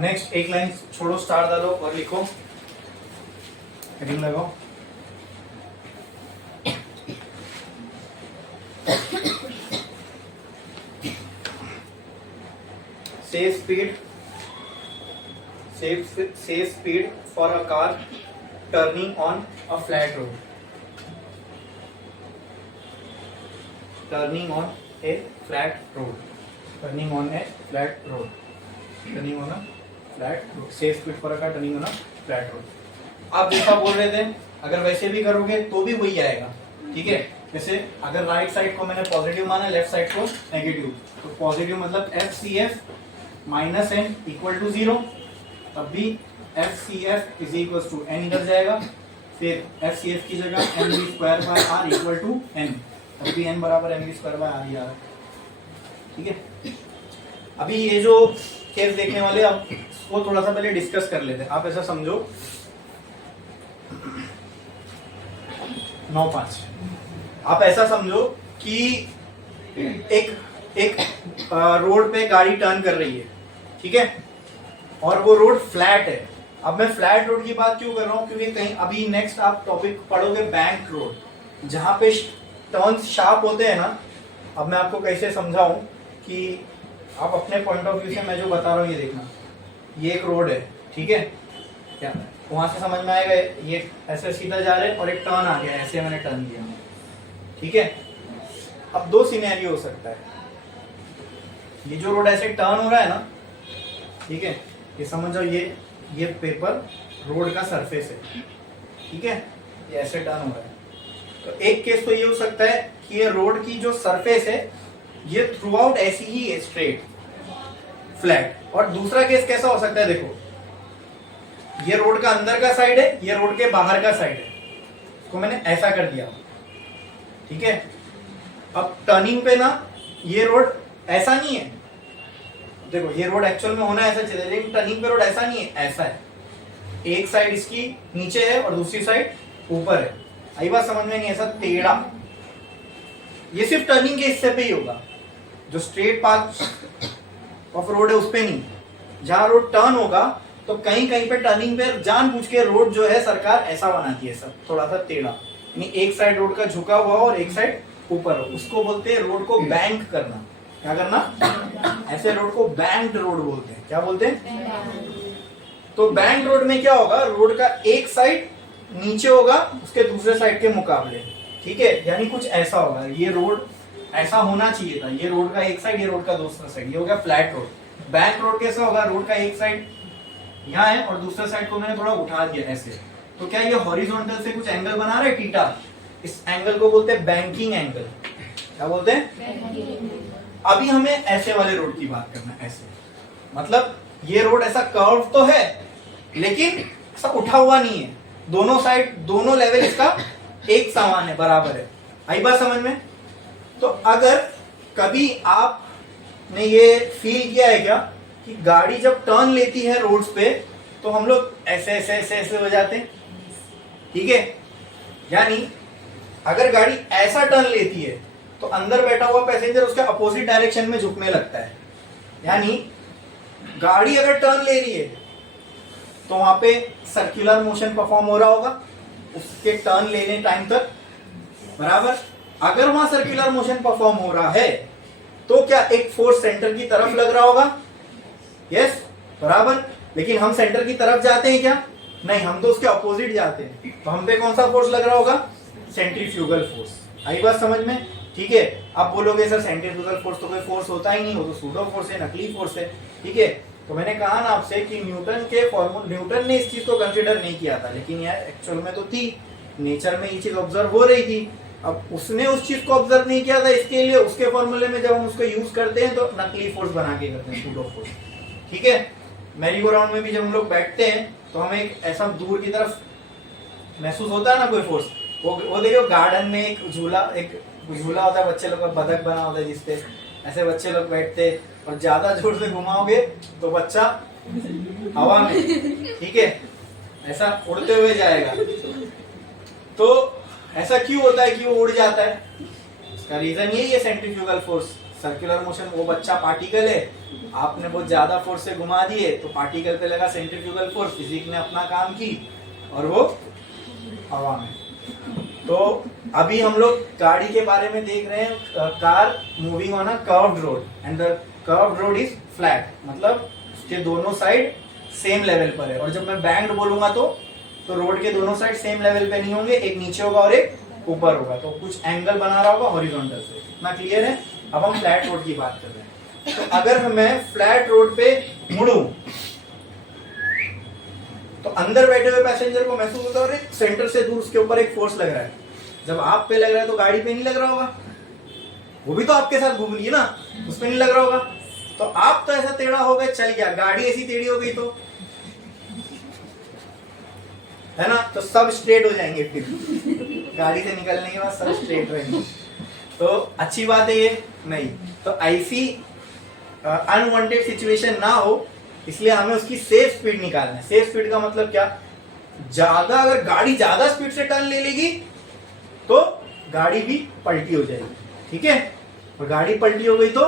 Next एक line छोड़ो, star डालो और लिखो, हेडिंग लगाओ। Save speed for a car turning on a flat road. Turning on a flat road. Turning on a flat road. Turning on a flat road. Save speed for a car turning on a flat road. आप जैसा बोल रहे थे, अगर वैसे भी करोगे तो भी वही आएगा, ठीक है। जैसे अगर राइट साइड को मैंने पॉजिटिव माना, लेफ्ट साइड को नेगेटिव, तो पॉजिटिव मतलब FCF minus N equal to 0, तब भी FCF is equal to n इधर जाएगा, फिर FCF की जगह mv square by r equal to n, तब भी n बराबर mv स्क्वायर बाय r ही आ रहा है, ठीक है। अभी ये जो केस देखने वाले, अब वो थोड़ा सा पहले डिस्कस कर लेते हैं। आप ऐसा समझो 9-5, आप ऐसा समझो कि एक रोड पे गाड़ी टर्न कर रही है, ठीक है, और वो रोड फ्लैट है। अब मैं फ्लैट रोड की बात क्यों कर रहा हूँ, क्योंकि कहीं अभी नेक्स्ट आप टॉपिक पढ़ोगे बैंक रोड, जहां पे टर्न्स शार्प होते हैं ना। अब मैं आपको कैसे समझाऊं कि आप अपने पॉइंट ऑफ व्यू से मैं जो बता रहा हूँ ये देखना, ये एक रोड है, ठीक है, क्या वहां से समझ में आएगा, ये ऐसे सीधा जा रहे हैं और एक टर्न आ गया, ऐसे मैंने टर्न किया, ठीक है। अब दो सिनेरियो हो सकता है, ये जो रोड ऐसे टर्न हो रहा है ना, ठीक है, ये समझ जाओ, ये पेपर रोड का सरफेस है, ठीक है, ये ऐसे टर्न हो रहा है। तो एक केस तो ये हो सकता है कि ये रोड की जो सरफेस है ये थ्रू आउट ऐसी ही है, स्ट्रेट फ्लैट। और दूसरा केस कैसा हो सकता है, देखो ये रोड का अंदर का साइड है, ये रोड के बाहर का साइड है, इसको मैंने ऐसा कर दिया, ठीक है। अब टर्निंग पे ना ये रोड ऐसा नहीं है, देखो ये रोड एक्चुअल में होना ऐसा चाहिए, लेकिन टर्निंग पे रोड ऐसा नहीं है, ऐसा है, एक साइड इसकी नीचे है और दूसरी साइड ऊपर है। आई बात समझ में नहीं, ऐसा टेढ़ा, ये सिर्फ टर्निंग के हिस्से पे ही होगा, जो स्ट्रेट पाथ ऑफ रोड है उस पे नहीं। जहां रोड टर्न होगा तो कहीं कहीं पे टर्निंग पे जानबूझ के रोड जो है सरकार ऐसा बनाती है, सब थोड़ा सा टेढ़ा, यानी एक साइड रोड का झुका हुआ और एक साइड ऊपर हो, उसको बोलते हैं रोड को बैंक करना। क्या करना, ऐसे रोड को बैंक्ड रोड बोलते हैं। क्या बोलते हैं, तो बैंक रोड में क्या होगा, रोड का एक साइड नीचे होगा उसके दूसरे साइड के मुकाबले, ठीक है, यानी कुछ ऐसा होगा, ये रोड ऐसा होना चाहिए था, ये रोड का एक साइड, ये रोड का दूसरा साइड, ये हो गया फ्लैट रोड। बैंक रोड कैसा होगा, रोड का एक साइड यहाँ है और दूसरा साइड को मैंने थोड़ा उठा दिया ऐसे, तो क्या ये हॉरिजॉन्टल से कुछ एंगल बना रहा है थीटा, इस एंगल को बोलते हैं बैंकिंग एंगल। क्या बोलते हैं, अभी हमें ऐसे वाले रोड की बात करना है, ऐसे मतलब ये रोड ऐसा कर्व तो है लेकिन ऐसा उठा हुआ नहीं है, दोनों साइड दोनों लेवल इसका एक समान है, बराबर है। आई बात समझ में। तो अगर कभी आपने ये फील किया है क्या कि गाड़ी जब टर्न लेती है रोड्स पे तो हम लोग ऐसे ऐसे ऐसे ऐसे हो जाते हैं, ठीक है, यानी अगर गाड़ी ऐसा टर्न लेती है तो अंदर बैठा हुआ पैसेंजर उसके अपोजिट डायरेक्शन में झुकने लगता है, यानी गाड़ी अगर टर्न ले रही है तो वहां पे सर्कुलर मोशन परफॉर्म हो रहा होगा उसके टर्न लेने टाइम तक, बराबर। अगर वहां सर्कुलर मोशन परफॉर्म हो रहा है तो क्या एक फोर्स सेंटर की तरफ लग रहा होगा, यस, बराबर। लेकिन हम सेंटर की तरफ जाते हैं क्या, नहीं, हम तो उसके अपोजिट जाते हैं, तो हम पे कौन सा फोर्स लग रहा होगा, सेंट्रीफ्यूगल फोर्स। आई बात समझ में, ठीक है। आप बोलोगे सर सेंट्रीफ्यूगल फोर्स तो कोई फोर्स होता ही नहीं, वो तो सूडो फोर्स है, नकली फोर्स है, ठीक है। तो मैंने कहा ना आपसे कि न्यूटन ने इस चीज को कंसिडर नहीं किया था, लेकिन यार एक्चुअल में तो थी, नेचर में ये चीज ऑब्जर्व हो रही थी। अब उसने उस चीज को ऑब्जर्व नहीं किया था, इसके लिए उसके फॉर्मूले में जब हम उसको यूज करते हैं तो नकली फोर्स बना के करते हैं, सूडो फोर्स, ठीक है। मैरी गो राउंड में भी जब हम लोग बैठते हैं तो हमें एक ऐसा दूर की तरफ महसूस होता है ना कोई फोर्स, वो देखो गार्डन में एक झूला होता है, बच्चे लोग का बतख बना होता है जिसपे ऐसे बच्चे लोग बैठते हैं, और ज्यादा जोर से घुमाओगे तो बच्चा हवा में, ठीक है, ऐसा उड़ते हुए जाएगा। तो ऐसा क्यों होता है कि वो उड़ जाता है, इसका रीजन यही है सेंट्रीफ्यूगल फोर्स। सर्कुलर मोशन, वो बच्चा पार्टिकल है, आपने बहुत ज्यादा फोर्स से घुमा दिए तो पार्टिकल पे लगा सेंट्रीफ्यूगल फोर्स, फिजिक्स ने अपना काम की और वो हवा में। तो अभी हम लोग गाड़ी के बारे में देख रहे हैं, car moving on a curved road and the curved road is flat, मतलब उसके दोनों साइड सेम लेवल पर है। और जब मैं बैंक्ड बोलूंगा तो रोड के दोनों साइड सेम लेवल पे नहीं होंगे, एक नीचे होगा और एक ऊपर होगा, तो कुछ एंगल बना रहा होगा हॉरिजॉन्टल से। इतना क्लियर है? अब हम फ्लैट रोड की बात कर रहे हैं। तो अगर मैं फ्लैट रोड पे मुड़ूं तो अंदर बैठे हुए पैसेंजर को महसूस होता है और सेंटर से दूर उसके ऊपर एक फोर्स लग रहा है। जब आप पे लग रहा है तो गाड़ी पे नहीं लग रहा होगा, वो भी तो आपके साथ घूम रही है ना, उस पे नहीं लग रहा होगा। तो आप तो ऐसा टेढ़ा हो गए, चल गया, गाड़ी ऐसी टेढ़ी हो गई तो, है ना, तो सब स्ट्रेट हो जाएंगे फिर गाड़ी से निकलने के बाद सब स्ट्रेट रहेंगे। तो अच्छी बात है ये? नहीं। तो ऐसी अनवांटेड सिचुएशन ना हो, इसलिए हमें उसकी सेफ स्पीड निकालना है। सेफ स्पीड का मतलब क्या? ज्यादा, अगर गाड़ी ज्यादा स्पीड से टर्न ले लेगी तो गाड़ी भी पलटी हो जाएगी, ठीक है। और गाड़ी पलटी हो गई तो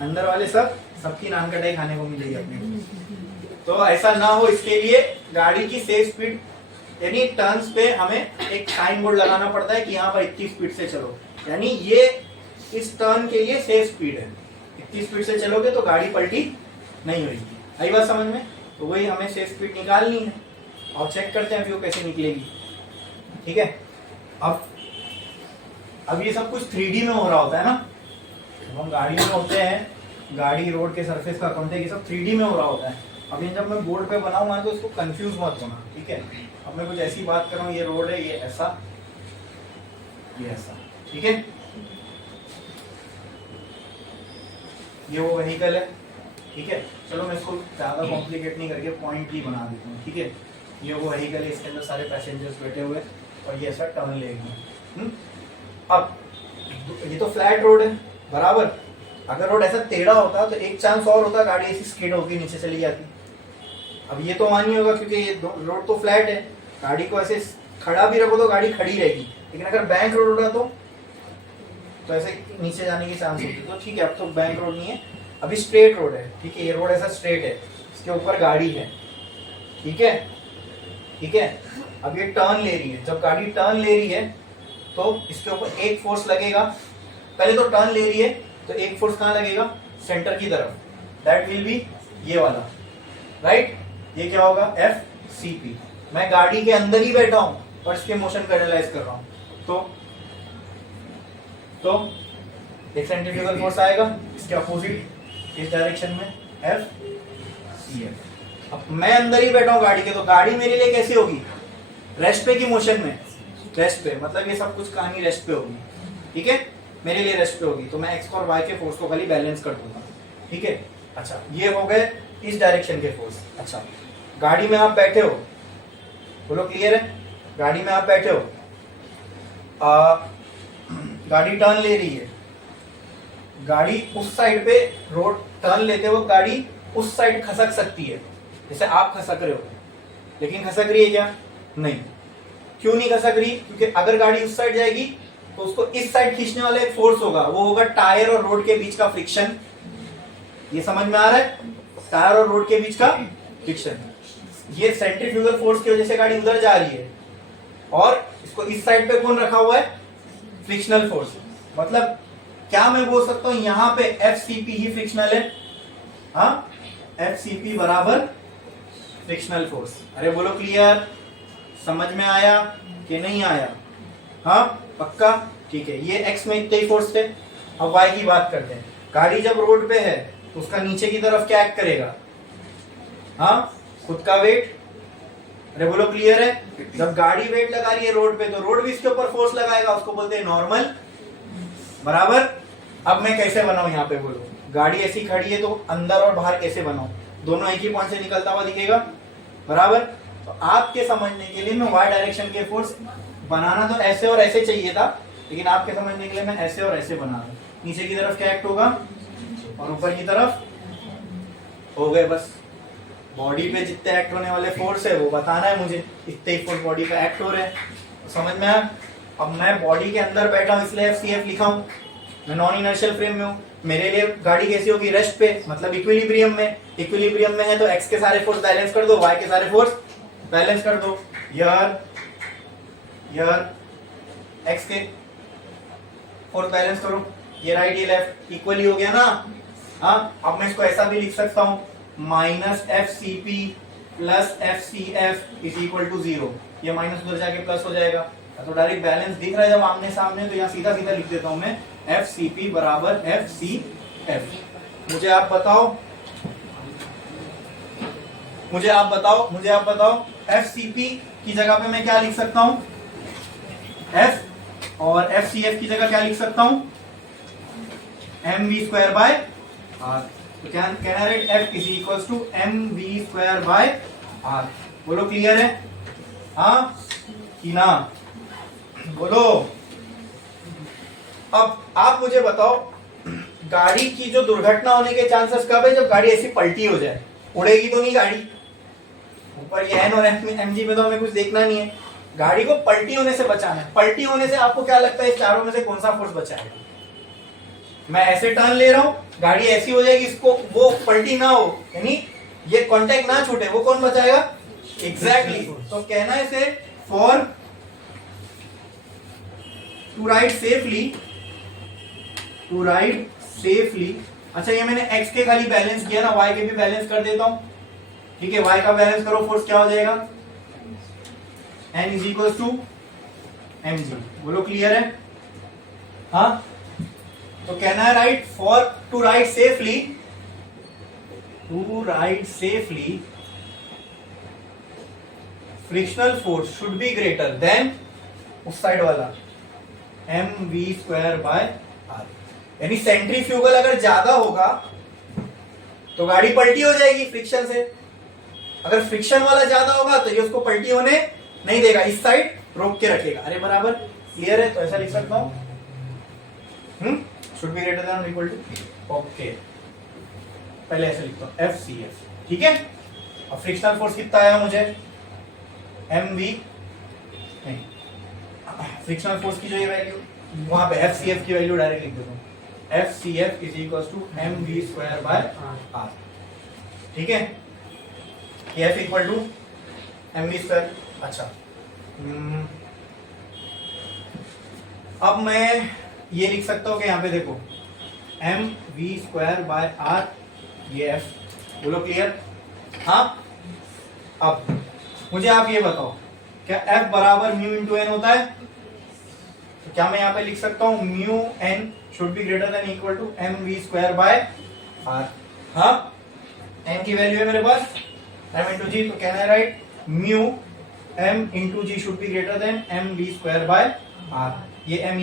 अंदर वाले सबकी नान कटाई खाने को मिलेगी अपने। तो ऐसा ना हो, इसके लिए गाड़ी की सेफ स्पीड, यानी टर्न्स पे हमें एक साइन बोर्ड लगाना पड़ता है कि यहाँ पर 21 स्पीड से चलो, यानी ये इस टर्न के लिए सेफ स्पीड है। 21 स्पीड से चलोगे तो गाड़ी पलटी नहीं होगी। आई बात समझ में? तो वही हमें सेफ स्पीड निकालनी है और चेक करते हैं व्यू कैसे निकलेगी, ठीक है। अब ये सब कुछ 3D में हो रहा होता है ना, जब हम गाड़ी में होते हैं, गाड़ी रोड के सरफेस का कांटेक्ट, ये सब 3D में हो रहा होता है। अब ये जब मैं बोर्ड पे बनाऊंगा तो इसको कंफ्यूज मत होना, ठीक है। अब मैं कुछ ऐसी बात कर रहा हूँ, ये रोड है, ये ऐसा, ये ऐसा, ठीक है। ये वो व्हीकल है, ठीक है। चलो मैं इसको ज्यादा कॉम्प्लिकेट नहीं करके पॉइंट ही बना देता हूँ, ठीक है। ये वो व्हीकल है, इसके अंदर सारे पैसेंजर्स बैठे हुए और ये ऐसा टर्न लेंगे। अब ये तो फ्लैट रोड है, बराबर। अगर रोड ऐसा टेढ़ा होता तो एक चांस और होता, गाड़ी ऐसी स्किड होगी नीचे चली जाती। अब ये तो मान नहीं होगा क्योंकि ये रोड तो फ्लैट है, गाड़ी को ऐसे खड़ा भी रखो तो गाड़ी खड़ी रहेगी। लेकिन अगर बैंक रोड होता तो ऐसे नीचे जाने की चांस होती। तो ठीक है, अब तो बैंक रोड नहीं है, अभी स्ट्रेट रोड है, ठीक है। ये रोड ऐसा स्ट्रेट है, इसके ऊपर गाड़ी है, ठीक है, ठीक है। अब ये टर्न ले रही है, जब गाड़ी टर्न ले रही है तो इसके ऊपर एक फोर्स लगेगा। पहले तो टर्न ले रही है तो एक फोर्स कहाँ लगेगा? सेंटर की तरफ, दैट विल बी ये वाला, राइट। ये क्या होगा? FCP। मैं गाड़ी के अंदर ही बैठा हूं और इसके मोशन को एनालाइज कर रहा हूं, तो एक सेंट्रीफ्यूगल फोर्स आएगा इसके अपोजिट इस डायरेक्शन में, FCF। अब मैं अंदर ही बैठा हूं गाड़ी के, तो गाड़ी मेरे लिए कैसी होगी? रेस्ट पे की मोशन में? रेस्ट पे, मतलब ये सब कुछ कहानी रेस्ट पे होगी, ठीक है, मेरे लिए रेस्ट पे होगी। तो मैं एक्स और वाई के फोर्स को खाली बैलेंस कर दूंगा, ठीक है। अच्छा, ये हो गए इस डायरेक्शन के फोर्स। अच्छा, गाड़ी में आप बैठे हो, बोलो क्लियर है? गाड़ी में आप बैठे हो, गाड़ी टर्न ले रही है, गाड़ी उस साइड पे, रोड टर्न लेते वक्त गाड़ी उस साइड खसक सकती है, जैसे आप खसक रहे हो। लेकिन खसक रही है क्या? नहीं। क्यों नहीं खसक रही? क्योंकि अगर गाड़ी उस साइड जाएगी तो उसको इस साइड खींचने वाला एक फोर्स होगा, वो होगा टायर और रोड के बीच का फ्रिक्शन। ये समझ में आ रहा है? टायर और रोड के बीच का फ्रिक्शन, ये सेंट्रीफ्यूगल फोर्स की वजह से गाड़ी उधर जा रही है और इसको इस साइड पे कौन रखा हुआ है? Frictional force. मतलब क्या मैं बोल सकता हूं यहां पे FCP ही फ्रिक्शनल है? हाँ, FCP बराबर फ्रिक्शनल फोर्स। अरे बोलो क्लियर? समझ में आया कि नहीं आया? हाँ पक्का, ठीक है। ये x में इतने ही फोर्स थे। अब y की बात करते हैं। गाड़ी जब रोड पे है तो उसका नीचे की तरफ क्या एक्ट करेगा? हाँ, खुद का वेट। अरे बोलो क्लियर है? जब गाड़ी वेट लगा रही है रोड पे तो रोड भी इसके ऊपर फोर्स लगाएगा, उसको बोलते हैं नॉर्मल, बराबर। अब मैं कैसे बनाऊं यहाँ पे बोलो? गाड़ी ऐसी खड़ी है तो अंदर और बाहर कैसे बनाऊं? दोनों एक ही पॉइंट से निकलता हुआ दिखेगा, बराबर। तो आपके समझने के लिए मैं y डायरेक्शन के फोर्स बनाना तो ऐसे और ऐसे चाहिए था, लेकिन आपके समझने के लिए मैं ऐसे और ऐसे बना रहा हूं। नीचे की तरफ क्या एक्ट होगा और ऊपर की तरफ हो गए। बस बॉडी पे जितने एक्ट होने वाले फोर्स है वो बताना है मुझे, इतने ही फोर्स बॉडी पे एक्ट हो रहे हैं। तो समझ में आया? अब मैं बॉडी के अंदर बैठा हूं इसलिए FCF लिखा हूं, मैं नॉन इनर्शियल फ्रेम में हूं, मेरे लिए गाड़ी कैसी होगी, रेस्ट पे, मतलब इक्विलिब्रियम में। इक्विलिब्रियम में है तो x के सारे फोर्स बैलेंस कर दो, y के सारे फोर्स बैलेंस कर दो। यार x के फोर्स बैलेंस करो, ये राइट ये लेफ्ट इक्वली हो गया ना। हाँ, अब मैं इसको ऐसा भी लिख सकता हूं, minus FCP plus FCF is equal to 0। ये माइनस उधर जाके प्लस हो जाएगा, तो डायरेक्ट बैलेंस दिख रहा है जब आमने सामने, तो यहाँ सीधा सीधा लिख देता हूं मैं FCP बराबर FCF। मुझे आप बताओ FCP की जगह पे मैं क्या लिख सकता हूं, F, और FCF की जगह क्या लिख सकता हूं, mv स्क्वायर बाय r। तो क्या कहना है, F is equal to mv square by r। बोलो क्लियर है, हाँ कि ना, बोलो। अब आप मुझे बताओ, गाड़ी की जो दुर्घटना होने के चांसेस कब है, जब गाड़ी ऐसी पलटी हो जाए। उड़ेगी तो नहीं गाड़ी, ऊपर ये एन और mg में तो हमें कुछ देखना नहीं है, गाड़ी को पलटी होने से बचाना है। पलटी होने से आपको क्या लगता है, इस चारों में से कौन सा फोर्स बचाएगा? मैं ऐसे टर्न ले रहा हूं, गाड़ी ऐसी हो जाएगी, इसको वो पलटी ना हो, यानी ये कांटेक्ट ना छूटे, वो कौन बचाएगा? एग्जैक्टली। तो कहना है इसे, फॉर टू राइड सेफली। अच्छा, ये मैंने x के खाली बैलेंस किया ना, y के भी बैलेंस कर देता हूं। ठीक है, y का बैलेंस करो, फोर्स क्या हो जाएगा, n is equal to mg। बोलो क्लियर है, हाँ। तो कहना है right, for to ride safely frictional force should be greater than उस साइड वाला mv स्क्वायर बाय r। यानी सेंट्रीफ्यूगल अगर ज्यादा होगा तो गाड़ी पलटी हो जाएगी फ्रिक्शन से, अगर फ्रिक्शन वाला ज्यादा होगा तो ये उसको पलटी होने नहीं देगा, इस साइड रोक के रखेगा। अरे बराबर, क्लियर है? तो ऐसा लिख सकता हूं, शुड बी ग्रेटर देन और इक्वल टू, ओके। पहले ऐसे लिखता हूं FCF, ठीक है। अब फ्रिक्शनल फोर्स कितना आया मुझे, mv, नहीं, फ्रिक्शनल फोर्स की जो ये वैल्यू, वहां पे FCF की वैल्यू डायरेक्ट लिख देता हूं, FCF is equal to mv square by r। ठीक है, F equal to mv square. अच्छा, अब मैं ये लिख सकता हूं कि यहाँ पे देखो mv स्क्वायर बाय r, ये F। बोलो क्लियर, हाँ। अब मुझे आप ये बताओ, क्या F बराबर म्यू इंटू एन होता है? तो क्या मैं यहाँ पे लिख सकता हूँ mu n should be greater than equal to mv square by r? हाँ, n की वैल्यू है मेरे पास m इंटू जी, तो कहना है right, mu m into g should be greater than mv square by r। ये m,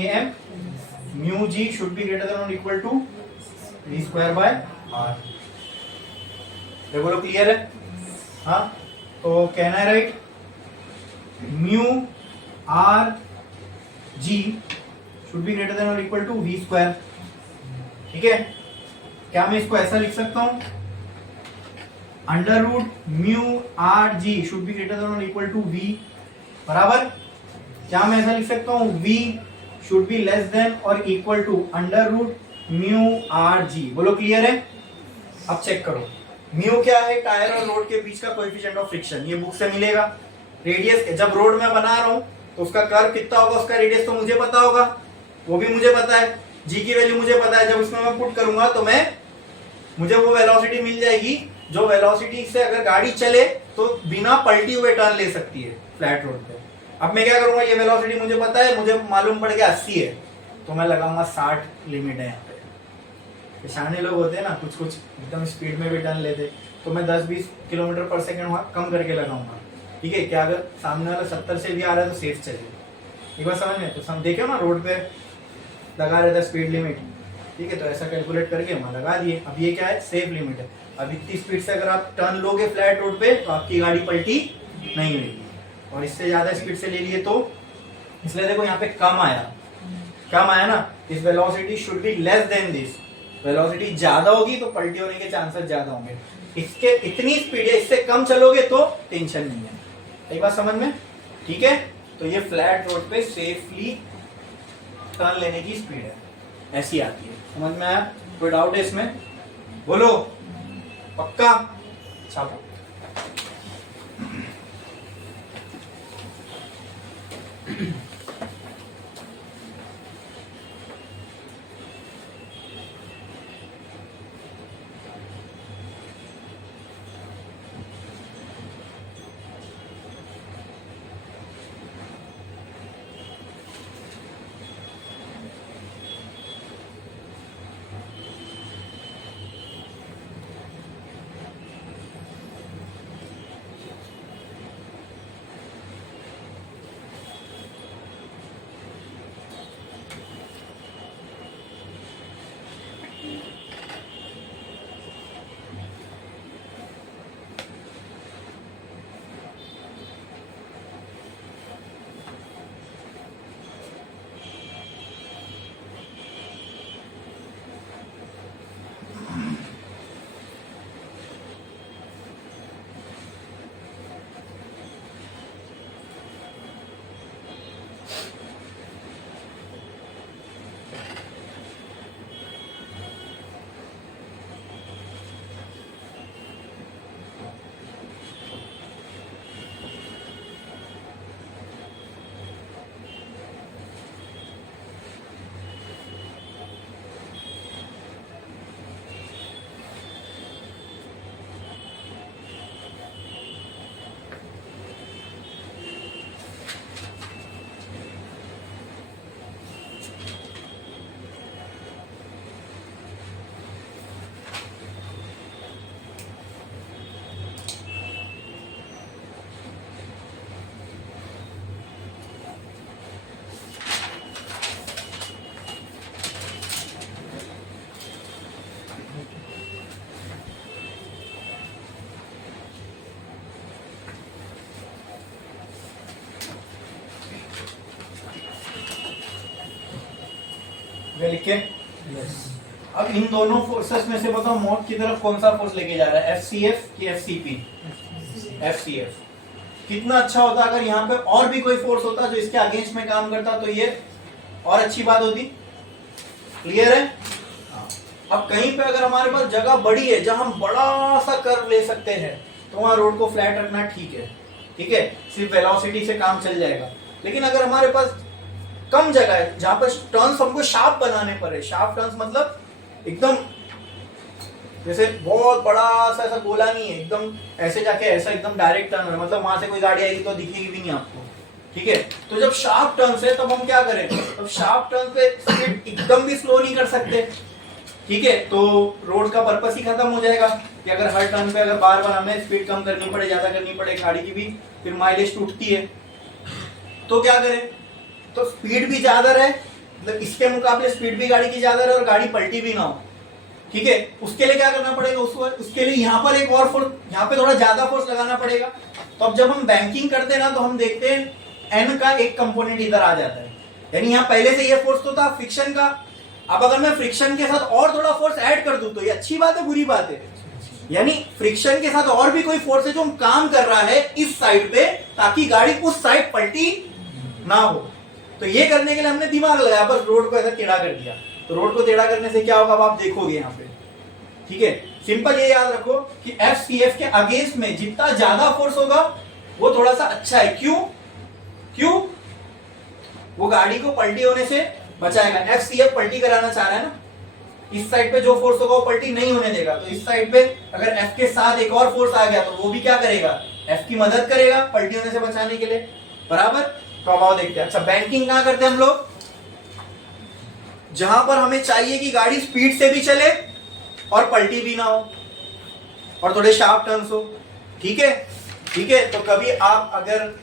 mu g should be greater than और equal to v square by r। ये बोलो क्लियर है, हाँ। तो कहना है right, mu r g should be greater than और इक्वल टू v स्क्वायर। ठीक है, क्या मैं इसको ऐसा लिख सकता हूं, under root mu r g should be greater than और इक्वल टू v बराबर, क्या मैं ऐसा लिख सकता हूं, v should be less than और equal to under root mu r g. बोलो क्लियर है? अब चेक करो, म्यू क्या है, टायर और रोड के बीच का कोएफिशिएंट ऑफ फ्रिक्शन, ये बुक से मिलेगा। रेडियस, जब रोड में बना रहा हूं तो उसका कर्व कितना होगा, उसका रेडियस तो मुझे पता होगा, वो भी मुझे पता है, जी की वैल्यू मुझे पता है। जब उसमें मैं पुट करूंगा तो मुझे वो वेलोसिटी मिल जाएगी, जो वेलोसिटी से अगर गाड़ी चले तो बिना पलटी हुए टर्न ले सकती है फ्लैट रोड पे। अब मैं क्या करूंगा, ये वेलोसिटी मुझे पता है, मुझे मालूम पड़ गया 80 है, तो मैं लगाऊंगा 60 लिमिट है यहाँ पे। शाने लोग होते हैं ना, कुछ एकदम स्पीड में भी टर्न लेते, तो मैं 10-20 किलोमीटर पर सेकंड वहां कम करके लगाऊंगा। ठीक है, क्या अगर सामने वाला 70 से भी आ रहा है तो सेफ चले। एक बार समझ में, तो हम देखे ना रोड पे लगा रहता है स्पीड लिमिट, ठीक है, तो ऐसा कैलकुलेट करके वहां लगा दिए। अब ये क्या है, सेफ लिमिट है। अब इतनी स्पीड से अगर आप टर्न लोगे फ्लैट रोड पे तो आपकी गाड़ी पलटी नहीं होगी, और इससे ज्यादा स्पीड से ले लिए तो, इसलिए देखो यहाँ पे कम आया ना, इस velocity should be less then this. Velocity ज्यादा होगी तो पलटी होने के चांसेस ज्यादा होंगे। इसके इतनी स्पीड है, इससे कम चलोगे तो टेंशन नहीं है। एक बात समझ में, ठीक है। तो ये फ्लैट रोड पे सेफली टर्न लेने की स्पीड है, ऐसी आती है। समझ में आया? कोई डाउट है इसमें? बोलो पक्का? छापो। लिख के अब इन दोनों फोर्सेस में से बताओ मौत की तरफ कौन सा फोर्स लेके जा रहा है, एफसीएफ कि एफसीपी? एफसीएफ। कितना अच्छा होता अगर यहाँ पे और भी कोई फोर्स होता जो इसके अगेंस्ट में काम करता, तो ये और अच्छी बात होती। क्लियर है? अब कहीं पे अगर हमारे पास जगह बड़ी है जहां हम बड़ा सा कर्व ले सकते हैं, तो वहां रोड को फ्लैट रखना ठीक है, ठीक है, सिर्फ वेलोसिटी से काम चल जाएगा। लेकिन अगर हमारे पास कम जगह है जहां पर टर्न्स हमको शार्प बनाने पड़े, शार्प टर्न्स मतलब एकदम जैसे बहुत बड़ा सा ऐसा गोला नहीं है, एकदम ऐसे जाके ऐसा एकदम डायरेक्ट टर्न है, मतलब वहां से कोई गाड़ी आएगी तो दिखेगी भी नहीं आपको, ठीक है। तो जब शार्प टर्न्स है तब हम क्या करें, तब शार्प टर्न पे स्पीड एकदम भी स्लो नहीं कर सकते, ठीक है। तो रोड का पर्पस ही खत्म हो जाएगा कि अगर हर टर्न पे अगर बार बार हमें स्पीड कम करनी पड़े, ज्यादा करनी पड़े, गाड़ी की भी फिर माइलेज टूटती है। तो क्या करें, तो स्पीड भी ज्यादा रहे, मतलब इसके मुकाबले स्पीड भी गाड़ी की ज्यादा रहे और गाड़ी पलटी भी ना हो, ठीक है। उसके लिए क्या करना पड़ेगा, उसके लिए यहाँ पर एक और फोर्स, यहाँ पे थोड़ा ज्यादा फोर्स लगाना पड़ेगा। तो अब जब हम बैंकिंग करते हैं ना, तो हम देखते हैं एन का एक कंपोनेंट इधर आ जाता है, यानी यहाँ पहले से ये फोर्स तो था फ्रिक्शन का। अब अगर मैं फ्रिक्शन के साथ और थोड़ा फोर्स ऐड कर दूं तो ये अच्छी बात है बुरी बात है, यानी फ्रिक्शन के साथ और भी कोई फोर्स है जो काम कर रहा है इस साइड पे, ताकि गाड़ी उस साइड पलटी ना हो। तो ये करने के लिए हमने दिमाग लगाया, बस रोड को ऐसा टेढ़ा कर दिया। तो रोड को टेढ़ा करने से क्या होगा अब आप देखोगे यहाँ पे, ठीक है। सिंपल ये याद रखो कि एफसीएफ के अगेंस्ट में जितना ज्यादा फोर्स होगा वो थोड़ा सा अच्छा है। क्यों? क्यों? वो गाड़ी को पलटी होने से बचाएगा। एफसीएफ पलटी कराना चाह रहा है ना, इस साइड पे जो फोर्स होगा वो पलटी नहीं होने देगा। तो इस साइड पे अगर एफ के साथ एक और फोर्स आ गया तो वो भी क्या करेगा, एफ की मदद करेगा पलटी होने से बचाने के लिए, बराबर। तो अब देखते हैं। अच्छा, बैंकिंग कहां करते हैं हम लोग, जहां पर हमें चाहिए कि गाड़ी स्पीड से भी चले और पलटी भी ना हो और थोड़े शार्प टर्न्स हो, ठीक है, ठीक है। तो कभी आप अगर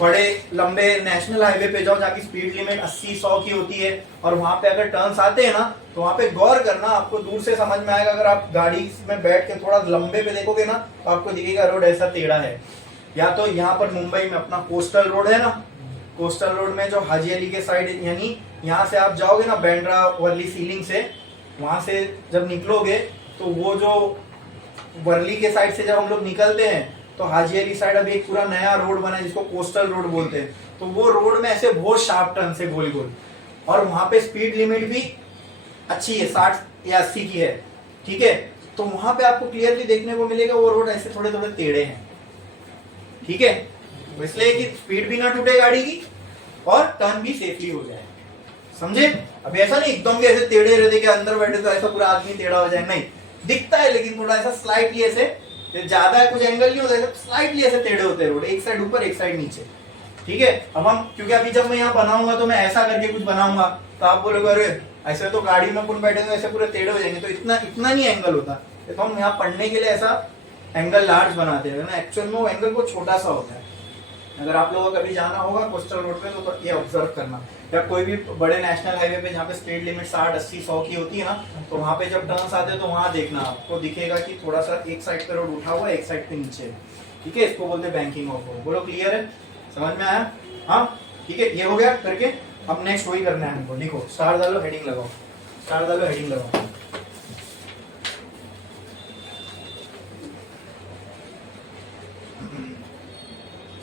बड़े लंबे नेशनल हाईवे पे जाओ जहाँ की स्पीड लिमिट 80-100 की होती है और वहां पे अगर टर्न्स आते हैं ना, तो वहां पे गौर करना, आपको दूर से समझ में आएगा। अगर आप गाड़ी में बैठ के थोड़ा लंबे पे देखोगे ना, तो आपको दिखेगा रोड ऐसा टेढ़ा है। या तो यहाँ पर मुंबई में अपना कोस्टल रोड है ना, कोस्टल रोड में जो हाजी अली के साइड, यानी यहाँ से आप जाओगे ना बैंड्रा वर्ली सीलिंग से, वहां से जब निकलोगे तो वो जो वर्ली के साइड से जब हम लोग निकलते हैं तो हाजी अली साइड अभी एक पूरा नया रोड बना है जिसको कोस्टल रोड बोलते हैं। तो वो रोड में ऐसे बहुत शार्प टर्न से गोल गोल, और वहां पे स्पीड लिमिट भी अच्छी है, 60 या 80 की है, ठीक है। तो वहां पे आपको क्लियरली देखने को मिलेगा वो रोड ऐसे थोड़े थोड़े टेढ़े हैं, ठीक है। तो इसलिए कि स्पीड भी ना टूटे गाड़ी की और टर्न भी सेफली हो जाए, समझे। अभी ऐसा नहीं एकदम भी ऐसे टेढ़े रहते कि अंदर बैठे तो ऐसा पूरा आदमी टेढ़ा हो जाए, नहीं, दिखता है लेकिन थोड़ा ऐसा स्लाइटली ऐसे, ज्यादा कुछ एंगल नहीं होता, स्लाइटली ऐसे टेढ़े होते हैं रोड, एक साइड ऊपर एक साइड नीचे, ठीक है। अब हम, क्योंकि अभी जब मैं यहाँ बनाऊंगा तो मैं ऐसा करके कुछ बनाऊंगा तो आप बोलोगे अरे ऐसे तो गाड़ी में अपन बैठे तो ऐसे पूरे टेढ़े हो जाएंगे, तो इतना नहीं एंगल होता। तो हम यहाँ पढ़ने के लिए ऐसा एंगल लार्ज बनाते हैं ना, एक्चुअल में वो एंगल बहुत छोटा सा होता है। अगर आप लोगों को कभी जाना होगा कोस्टल रोड पे तो ये ऑब्जर्व करना, या कोई भी बड़े नेशनल हाईवे पे जहाँ पे स्पीड लिमिट 60, 80, 100 की होती है ना, तो वहाँ पे जब टर्न्स आते हैं तो वहाँ देखना, आपको दिखेगा कि थोड़ा सा एक साइड पे रोड उठा हुआ है, एक साइड पे नीचे, ठीक है। इसको बोलते हैं बैंकिंग ऑफ रोड। बोलो क्लियर है, समझ में आया? हाँ ठीक है, ये हो गया करके। अब नेक्स्ट वही करना है हमको, लिखो, स्टार डालो, हेडिंग लगाओ, स्टार डालो, हेडिंग लगाओ।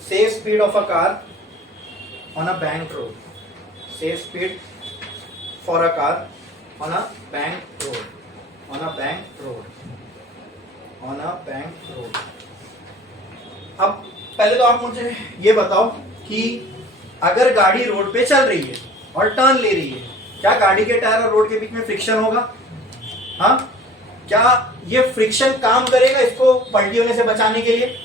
Safe speed of a car on a bank road. Safe speed for a car on a bank road. On a bank road. On a bank road. अब पहले तो आप मुझे ये बताओ कि अगर गाड़ी रोड पे चल रही है और टर्न ले रही है, क्या गाड़ी के टायर और रोड के बीच में फ्रिक्शन होगा? हाँ, क्या ये फ्रिक्शन काम करेगा इसको पलटी होने से बचाने के लिए?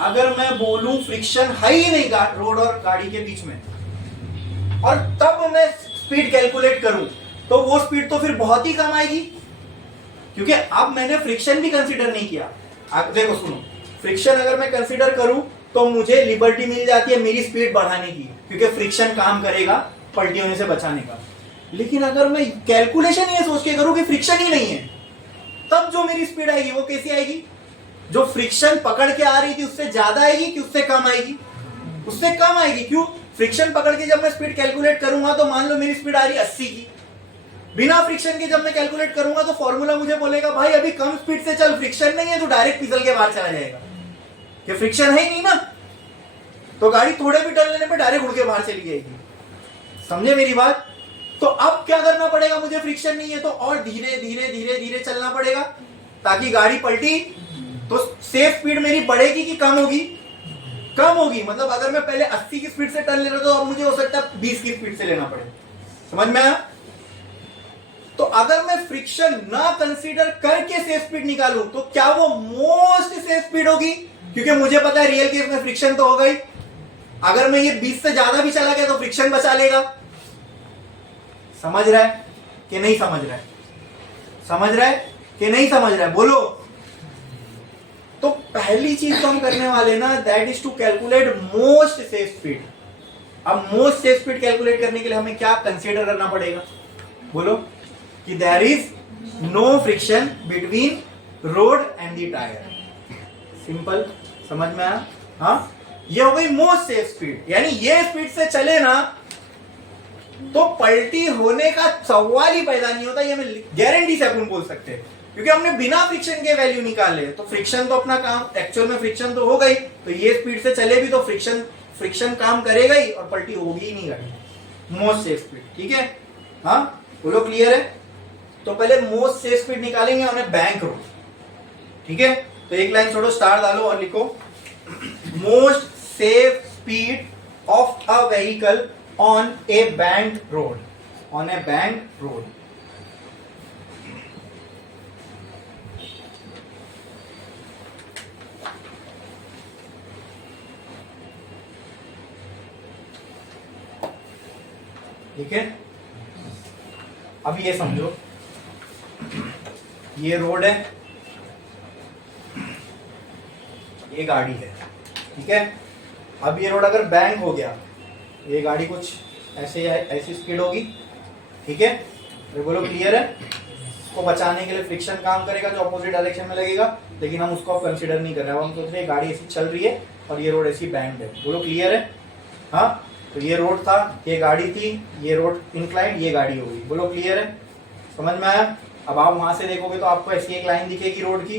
अगर मैं बोलूं फ्रिक्शन है ही नहीं रोड और गाड़ी के बीच में, और तब मैं स्पीड कैलकुलेट करूं, तो वो स्पीड तो फिर बहुत ही कम आएगी, क्योंकि अब मैंने फ्रिक्शन भी कंसीडर नहीं किया। अब देखो सुनो, फ्रिक्शन अगर मैं कंसीडर करूं तो मुझे लिबर्टी मिल जाती है मेरी स्पीड बढ़ाने की, क्योंकि फ्रिक्शन काम करेगा पलटी होने से बचाने का। लेकिन अगर मैं कैलकुलेशन ये सोच के करूं कि फ्रिक्शन ही नहीं है, तब जो मेरी स्पीड आएगी वो कैसी आएगी? जो फ्रिक्शन पकड़ के आ रही थी उससे ज्यादा आएगी कि उससे कम आएगी? उससे कम आएगी। क्यों? फ्रिक्शन पकड़ के जब मैं स्पीड कैलकुलेट करूंगा तो मान लो मेरी स्पीड आ रही है 80 की, बिना फ्रिक्शन के जब मैं कैलकुलेट करूंगा तो फॉर्मूला मुझे बोलेगा भाई अभी कम स्पीड से चल, फ्रिक्शन नहीं है तो डायरेक्ट फिसल के बाहर चला जाएगा, कि फ्रिक्शन है ही नहीं ना, तो गाड़ी थोड़े भी टर्न लेने पे डायरेक्ट उड़ के बाहर चली जाएगी। समझे मेरी बात? तो अब क्या करना पड़ेगा? मुझे फ्रिक्शन नहीं है तो और धीरे धीरे धीरे धीरे चलना पड़ेगा, ताकि गाड़ी पलटी तो सेफ स्पीड मेरी बढ़ेगी कि कम होगी? कम होगी। मतलब अगर मैं पहले 80 की स्पीड से टर्न ले रहा था तो अब मुझे हो सकता है 20 की स्पीड से लेना पड़े। समझ में आया? तो अगर मैं फ्रिक्शन ना कंसीडर करके सेफ स्पीड निकालूं तो क्या वो मोस्ट सेफ स्पीड होगी? क्योंकि मुझे पता है रियल केस में फ्रिक्शन तो होगा ही। अगर मैं ये 20 से ज्यादा भी चला गया तो फ्रिक्शन बचा लेगा। समझ रहा है कि नहीं समझ रहा है? समझ रहा है कि नहीं समझ रहा है? बोलो। तो पहली चीज तो हम करने वाले ना, that is to calculate most safe speed. अब मोस्ट सेफ स्पीड कैलकुलेट करने के लिए हमें क्या कंसीडर करना पड़ेगा? बोलो। कि there is no friction between road and the tyre. Simple, समझ में आया? हाँ, ये हो गई मोस्ट सेफ स्पीड। यानी ये स्पीड से चले ना तो पलटी होने का सवाल ही पैदा नहीं होता। ये मैं गारंटी से अपन बोल सकते हैं, क्योंकि हमने बिना फ्रिक्शन के वैल्यू निकाले। तो फ्रिक्शन तो अपना काम, एक्चुअल में फ्रिक्शन तो हो गई, तो ये स्पीड से चले भी तो फ्रिक्शन काम करेगा ही और पलटी होगी ही नहीं गाड़ी। मोस्ट सेफ स्पीड, ठीक है? हाँ, बोलो क्लियर है? तो पहले मोस्ट सेफ स्पीड निकालेंगे हमने बैंक रोड, ठीक है? तो एक लाइन छोड़ो, स्टार डालो और लिखो most safe speed of a vehicle on A bank road. On A bank road. ठीक है? अब ये समझो, ये रोड है, ये गाड़ी है, ठीक है? अब ये रोड अगर बैंक हो गया, ये गाड़ी कुछ ऐसे ऐसी स्पीड होगी, ठीक है? तो बोलो क्लियर है? इसको बचाने के लिए फ्रिक्शन काम करेगा जो अपोजिट डायरेक्शन में लगेगा, लेकिन हम उसको कंसीडर नहीं कर रहे हैं। हम सोच रहे हैं गाड़ी ऐसी चल रही है और ये रोड ऐसी बैंड है। बोलो क्लियर है? हाँ, तो ये रोड था, ये गाड़ी थी, ये रोड इंक्लाइंड, ये गाड़ी होगी। बोलो क्लियर है? समझ में आया? अब आप वहां से देखोगे तो आपको ऐसी एक लाइन दिखेगी रोड की।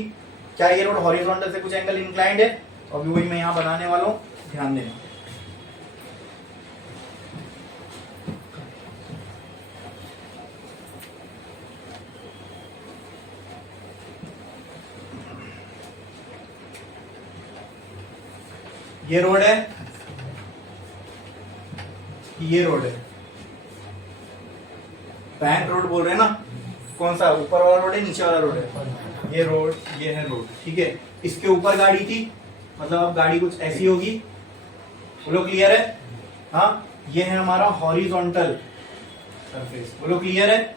क्या ये रोड हॉरिजॉन्टल से कुछ एंगल इंक्लाइंड है? तो अभी वही मैं यहाँ बनाने वाला हूँ, ध्यान देना। ये रोड है, ये रोड है, बैंक रोड बोल रहे हैं ना, कौन सा ऊपर वाला रोड है नीचे वाला रोड है, ये रोड, ये है रोड, ठीक है। इसके ऊपर गाड़ी थी, मतलब अब गाड़ी कुछ ऐसी होगी, बोलो क्लियर है? हाँ, ये है हमारा हॉरिजॉन्टल सरफेस, बोलो क्लियर है?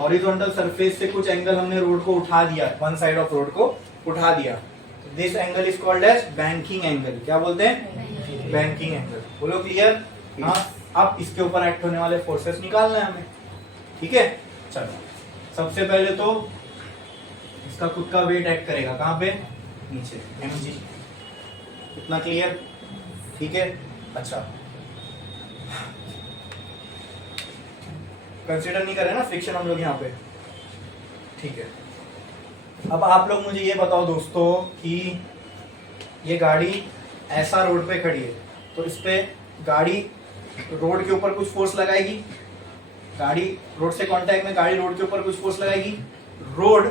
हॉरिजॉन्टल सरफेस से कुछ एंगल हमने रोड को उठा दिया, वन साइड ऑफ रोड को उठा दिया, तो this angle is called as banking angle. क्या बोलते हैं? Banking angle. बोलो क्लियर? हाँ, अब इसके ऊपर एक्ट होने वाले फोर्सेस निकालना है हमें, ठीक है। चलो, सबसे पहले तो इसका खुद का वेट एक्ट करेगा, कहां पे? नीचे, mg। इतना क्लियर? ठीक है। अच्छा, कंसीडर नहीं कर रहे ना फ्रिक्शन हम लोग यहाँ पे, ठीक है। अब आप लोग मुझे ये बताओ दोस्तों कि ये गाड़ी ऐसा रोड पे खड़ी है, तो इस पे गाड़ी रोड के ऊपर कुछ फोर्स लगाएगी, गाड़ी रोड से कांटेक्ट में, गाड़ी रोड के ऊपर कुछ फोर्स लगाएगी, रोड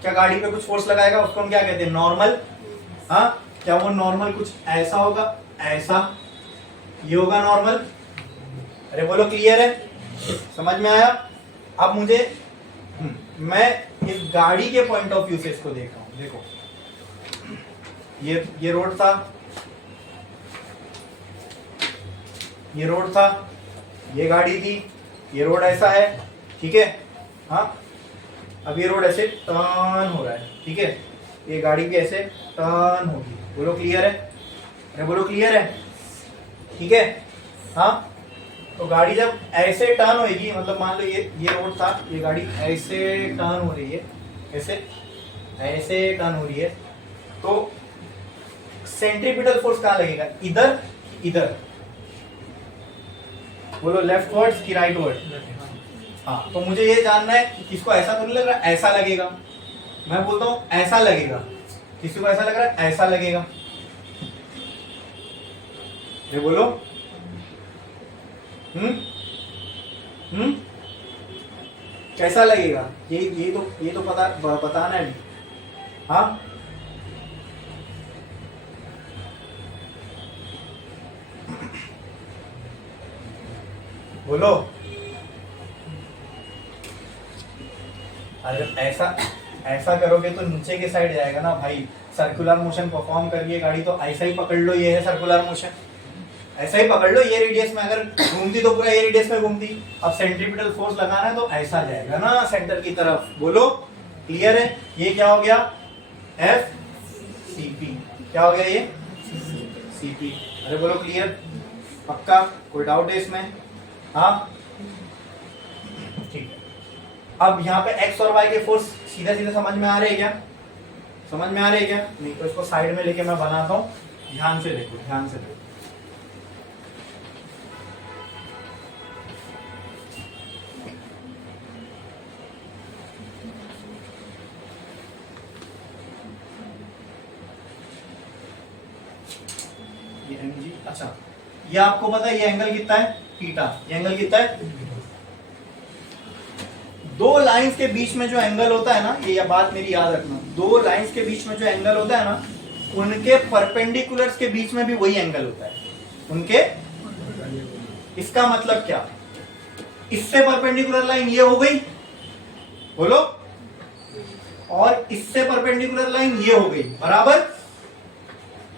क्या गाड़ी पे कुछ फोर्स लगाएगा, उसको हम क्या कहते हैं? नॉर्मल। हाँ, क्या वो नॉर्मल कुछ ऐसा होगा, ऐसा, ये होगा नॉर्मल? अरे बोलो क्लियर है? समझ में आया? अब मुझे मैं इस गाड़ी के पॉइंट ऑफ व्यू से इसको देख रहा हूं। देखो, ये रोड था, ये रोड था, ये गाड़ी थी, ये रोड ऐसा है, ठीक है। हाँ, अब ये रोड ऐसे टर्न हो रहा है, ठीक है, ये गाड़ी भी ऐसे टर्न होगी। बोलो क्लियर है? अरे बोलो क्लियर है? ठीक है। हाँ, तो गाड़ी जब ऐसे टर्न होगी, मतलब मान लो ये रोड था, ये गाड़ी ऐसे टर्न हो रही है, ऐसे टर्न हो रही है, तो सेंट्रीपिटल फोर्स कहाँ लगेगा? इधर, इधर। बोलो लेफ्ट वर्ड्स की राइट वर्ड? हाँ, तो मुझे ये जानना है कि किसको ऐसा तो नहीं लग रहा, ऐसा लगेगा। मैं बोलता हूं ऐसा लगेगा, किसी को ऐसा लग रहा है, ऐसा लगेगा। ये बोलो। कैसा लगेगा? ये तो बताना है। हाँ, बोलो। अरे ऐसा करोगे तो नीचे के साइड जाएगा ना भाई, सर्कुलर मोशन परफॉर्म करिए गाड़ी, तो ऐसा ही पकड़ लो, ये है सर्कुलर मोशन, ऐसा ही पकड़ लो, ये रेडियस में अगर घूमती तो पूरा ये रेडियस में घूमती। अब सेंट्रीपिटल फोर्स लगाना है तो ऐसा जाएगा ना सेंटर की तरफ। बोलो क्लियर है? ये क्या हो गया? F C P. क्या हो गया ये? C P. अरे बोलो क्लियर? पक्का? कोई डाउट है इसमें? हाँ, ठीक है। अब यहाँ पे एक्स और वाई के फोर्स सीधा सीधा समझ में आ रहे हैं क्या? समझ में आ रहे हैं क्या? नहीं तो इसको साइड में लेके मैं बनाता हूँ, ध्यान से देखो, ध्यान से देखो। ये mg, अच्छा, ये आपको पता है ये एंगल कितना है? थीटा। ये एंगल कितना है? दो लाइंस के बीच में जो एंगल होता है ना, ये बात मेरी याद रखना, दो लाइंस के बीच में जो एंगल होता है ना, उनके परपेंडिकुलर्स के बीच में भी वही एंगल होता है, उनके। इसका मतलब क्या? इससे परपेंडिकुलर लाइन ये हो गई, बोलो, और इससे परपेंडिकुलर लाइन ये हो गई, बराबर।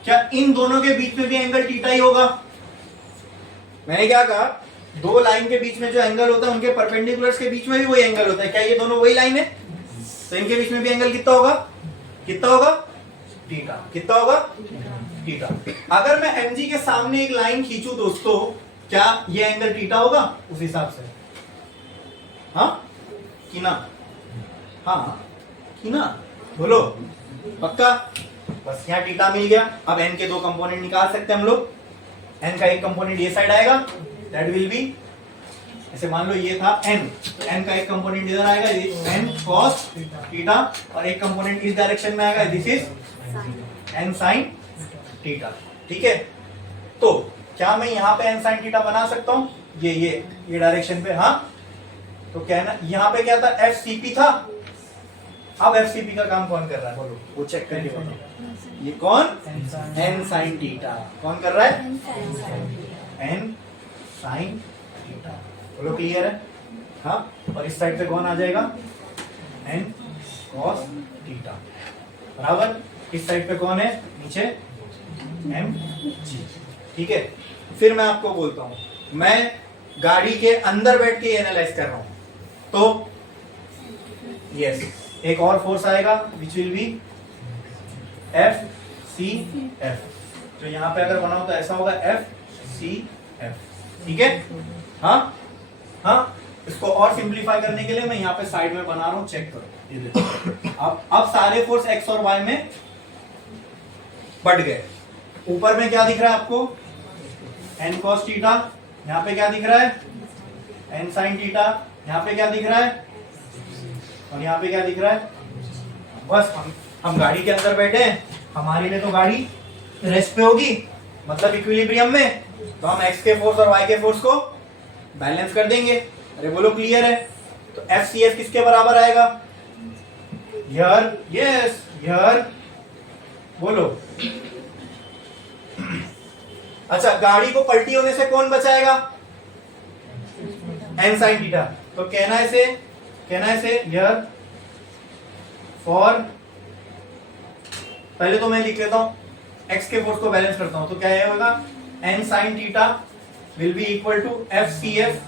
क्या इन दोनों के बीच में भी एंगल थीटा ही होगा? मैंने क्या कहा? दो लाइन के बीच में जो एंगल होता है उनके परपेंडिकुलर्स के बीच में भी वही एंगल होता है। क्या ये दोनों वही लाइन है? तो इनके बीच में भी एंगल कितना होगा? कितना होगा? थीटा। कितना होगा? थीटा। अगर मैं mg के सामने एक लाइन खींचूं दोस्तों, क्या ये एंगल थीटा होगा उस हिसाब से? हाँ कि ना? हाँ कि ना? बोलो पक्का? बस यहाँ थीटा मिल गया। अब n के दो कंपोनेंट निकाल सकते हैं हम लोग। n का एक कंपोनेंट ये साइड आएगा, दैट विल बी, ऐसे मान लो ये था n, तो n का एक कंपोनेंट इधर आएगा, n cos थीटा, और एक कंपोनेंट इस डायरेक्शन में आएगा, this is n sin theta. ठीक है, तो क्या मैं यहाँ पे n sin थीटा बना सकता हूँ? ये डायरेक्शन पे। हाँ, तो कहना यहाँ पे क्या था? एफ सी पी था, अब एफसीपी का काम कौन कर रहा है बोलो, वो चेक करके बताओ। ये कौन, एन साइन थीटा, कौन कर रहा है, एन साइन थीटा। बोलो क्लियर है? हाँ, और इस साइड पे कौन आ जाएगा, एन कॉस थीटा बराबर। इस साइड पे कौन है नीचे, एम जी। ठीक है, फिर मैं आपको बोलता हूं, मैं गाड़ी के अंदर बैठ के एनालाइज कर रहा हूं, तो यस एक और फोर्स आएगा which will be F C F. तो यहां पे अगर बनाओ तो ऐसा होगा एफ सी एफ। ठीक है, हाँ हाँ, इसको और सिंप्लीफाई करने के लिए मैं यहाँ पे साइड में बना रहा हूं, चेक करो। ये देखो, अब सारे फोर्स एक्स और वाई में बढ़ गए। ऊपर में क्या दिख रहा है आपको, एन कॉस थीटा, यहाँ पे क्या दिख रहा है, एन साइन थीटा, यहाँ पे क्या दिख रहा है, और यहाँ पे क्या दिख रहा है। बस हम गाड़ी के अंदर बैठे हैं, हमारे लिए तो गाड़ी रेस्ट पे होगी, मतलब इक्विलिब्रियम में, तो हम एक्स के फोर्स और वाई के फोर्स को बैलेंस कर देंगे। अरे बोलो क्लियर है? तो एफ सी एफ किसके बराबर आएगा, हियर, यस हियर, बोलो। अच्छा, गाड़ी को पलटी होने से कौन बचाएगा, एन साइन थीटा। तो कहना है से हियर फॉर, पहले तो मैं लिख लेता हूं एक्स के फोर्स को बैलेंस करता हूं, तो क्या होगा, N sine theta will be equal to F C F.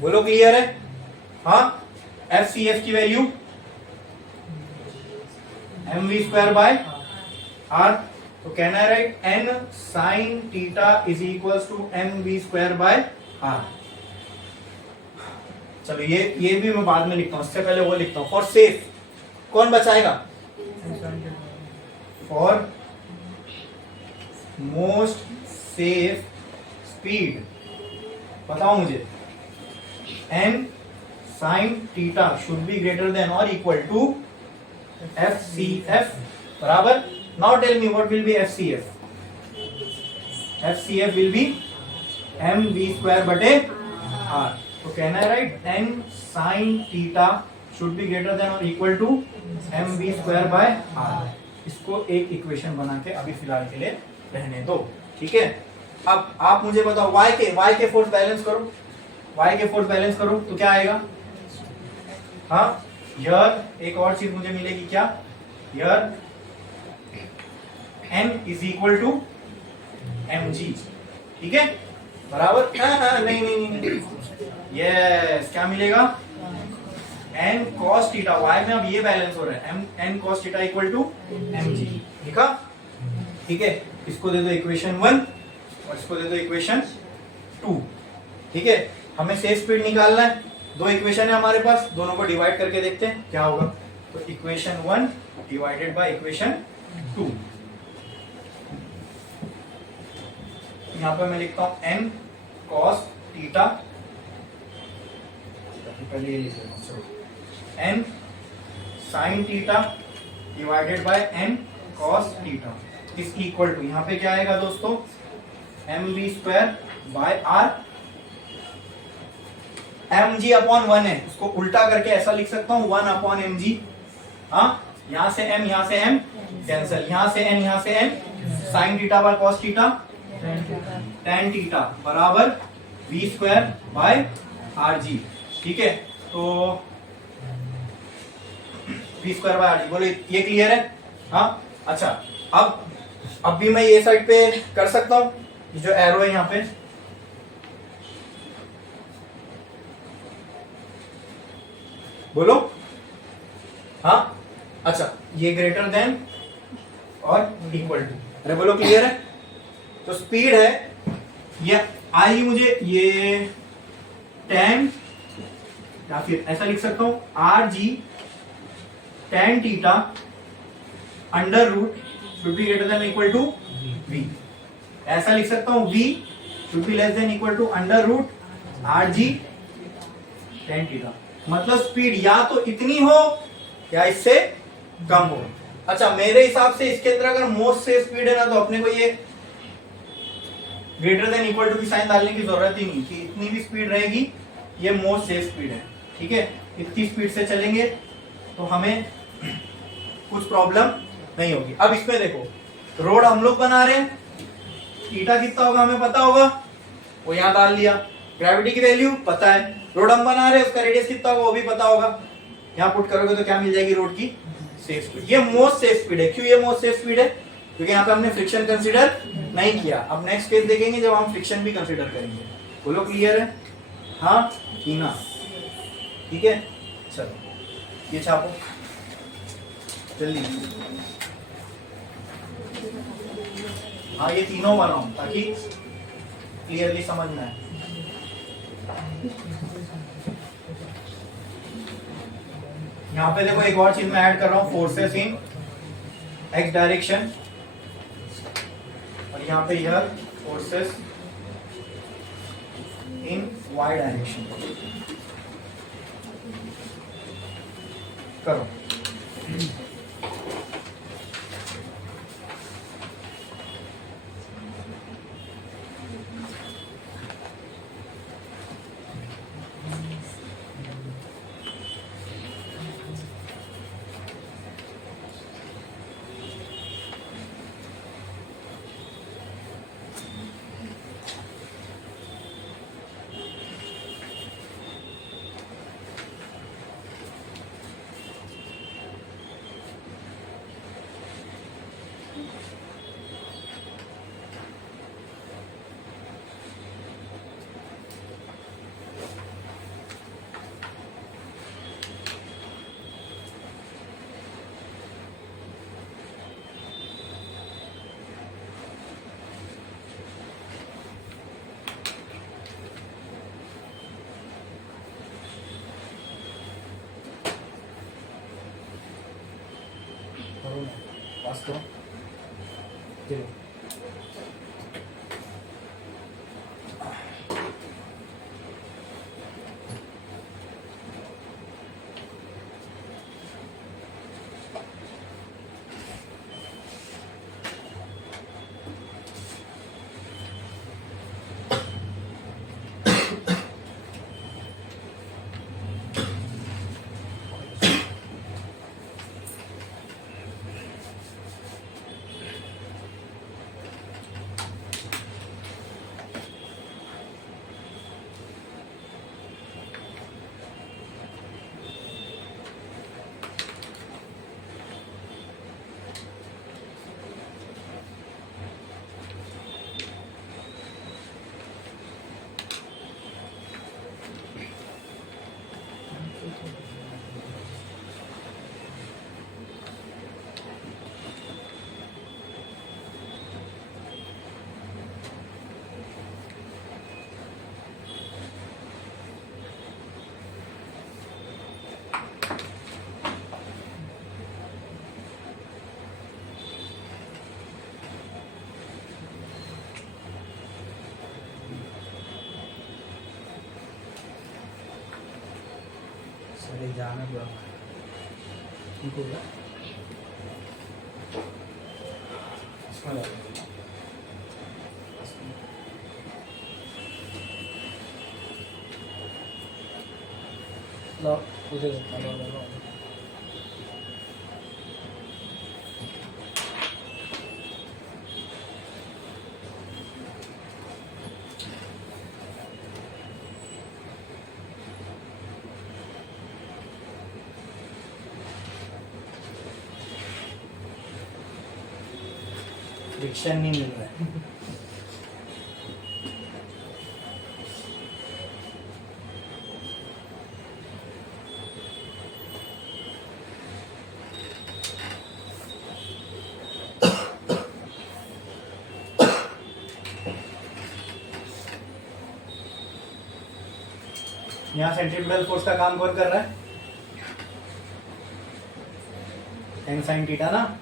बोलो क्लियर है? हाँ, एफ सी एफ की value M we square by R. तो कहना है right, N sine theta is equal to M we square by R. चलो ये भी मैं बाद में लिखता हूं, इससे पहले वो लिखता हूं, फॉर सेफ कौन बचाएगा, फॉर मोस्ट सेफ स्पीड, बताओ मुझे, n sine theta should be greater than और equal to F C f बराबर। Now tell me what will be F C f. F C f will be m we square बटे r. तो कहना है right, N sine theta should be greater than और equal to M we square by r. इसको एक equation बना के अभी फिलहाल के लिए रहने दो। ठीक है, अब आप मुझे बताओ, y के फोर्स बैलेंस करो, y के फोर्स बैलेंस करो तो क्या आएगा। हाँ, यार एक और चीज मुझे मिलेगी क्या, यार n is equal to M G. ठीक है बराबर, नहीं, यस क्या मिलेगा, n cos थीटा, y में अब ये बैलेंस हो रहा है, n cos theta equal to M G. लिखा? ठीक है, इसको दे दो इक्वेशन 1 और इसको दे दो इक्वेशन 2। ठीक है, हमें सेफ स्पीड निकालना है, दो इक्वेशन है हमारे पास, दोनों को डिवाइड करके देखते हैं क्या होगा। तो इक्वेशन 1 डिवाइडेड बाय इक्वेशन 2, यहां पर मैं लिखता हूं n cos थीटा, पहले ये लिख लेता हूं, n sin theta divided by n cos theta is equal to, यहां पे क्या आएगा दोस्तों, M we square by R. M G upon 1 है, उसको उल्टा करके ऐसा लिख सकता हूं 1 अपॉन एम जी। हाँ, यहां से m यहां से m कैंसिल, यहां से n यहां से n, sine theta by cos theta tan theta बराबर v square by R G. ठीक है, तो v square by are g, बोलो ये क्लियर है? हाँ, अच्छा, अब भी मैं ये साइड पे कर सकता हूं, जो एरो है यहाँ पे, बोलो। हाँ, अच्छा, ये ग्रेटर देन और इक्वल टू, अरे बोलो क्लियर है? तो स्पीड है ये आएगी मुझे, ये tan, या फिर ऐसा लिख सकता हूं R G tan theta under root should be greater than equal to v। ऐसा लिख सकता हूं v should be less than equal to under root R G tan theta. मतलब स्पीड या तो इतनी हो या इससे कम हो। अच्छा, मेरे हिसाब से इसके अंदर अगर मोस्ट से स्पीड है ना, तो अपने को ये ग्रेटर देन इक्वल टू की साइन डालने की जरूरत ही नहीं, कि इतनी भी स्पीड रहेगी ये मोस्ट सेफ स्पीड है। ठीक है, इतनी स्पीड से चलेंगे तो हमें कुछ प्रॉब्लम नहीं होगी। अब इसमें देखो रोड हम लोग बना रहे हैं, थीटा कितना होगा हमें पता होगा, वो यहाँ डाल लिया। ग्रेविटी की वैल्यू पता है, रोड हम बना रहे हैं उसका रेडियस कितना होगा वो भी पता होगा। यहाँ पुट करोगे तो क्या मिल जाएगी, रोड की सेफ स्पीड। ये मोस्ट सेफ स्पीड है। क्यों ये मोस्ट सेफ स्पीड है? क्योंकि यहाँ पे हमने फ्रिक्शन कंसीडर नहीं किया। अब नेक्स्ट केस देखेंगे जब हम फ्रिक्शन भी कंसीडर करेंगे। बोलो क्लियर है? हाँ कि ना? ठीक है, चलो ये छापो जल्दी। हाँ ये तीनों बनाओ ताकि क्लियरली समझ में आए। यहाँ पे देखो एक और चीज मैं ऐड कर रहा हूँ, फोर्सेस इन एक्स डायरेक्शन, और यहाँ पे यह फोर्सेस इन वाई डायरेक्शन करो। वास्तव चले जाना बुरा ठीक होगा। फ्रिक्शन नहीं मिल रहा है। यहाँ सेंट्रीपिटल फोर्स का काम कौन कर रहा है? टेन साइन थीटा ना,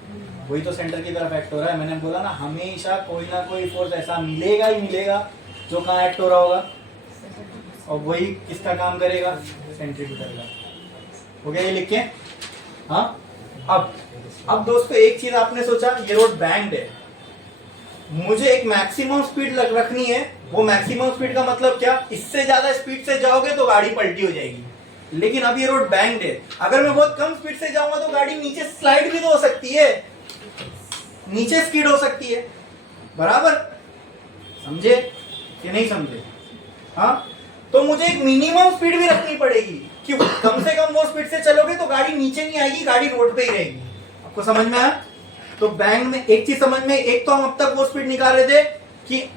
वही तो सेंटर की तरफ एक्ट हो रहा है। मैंने बोला ना हमेशा कोई ना कोई फोर्स ऐसा मिलेगा ही मिलेगा जो कहाँ एक्ट हो रहा होगा, और वही किसका काम करेगा? सेंट्रीपिटल का। हो गया ये लिख के? हाँ। अब दोस्तों एक चीज आपने सोचा ये रोड बैंक्ड है, मुझे एक मैक्सिमम स्पीड रखनी है। वो मैक्सिमम स्पीड का मतलब क्या? इससे ज्यादा स्पीड से जाओगे तो गाड़ी पलटी हो जाएगी, लेकिन अब ये रोड बैंक्ड है, अगर मैं बहुत कम स्पीड से जाऊंगा तो गाड़ी नीचे स्लाइड भी तो हो सकती है, नीचे स्किड हो सकती है, बराबर, समझे कि नहीं समझे? हाँ, तो मुझे एक मिनिमम स्पीड भी रखनी पड़ेगी कि कम से कम वो स्पीड से चलोगे तो गाड़ी नीचे नहीं आएगी, गाड़ी रोड पे ही रहेगी। आपको समझ में आया? तो बैंक में एक चीज समझ में, एक तो हम अब तक वो स्पीड निकाल रहे थे कि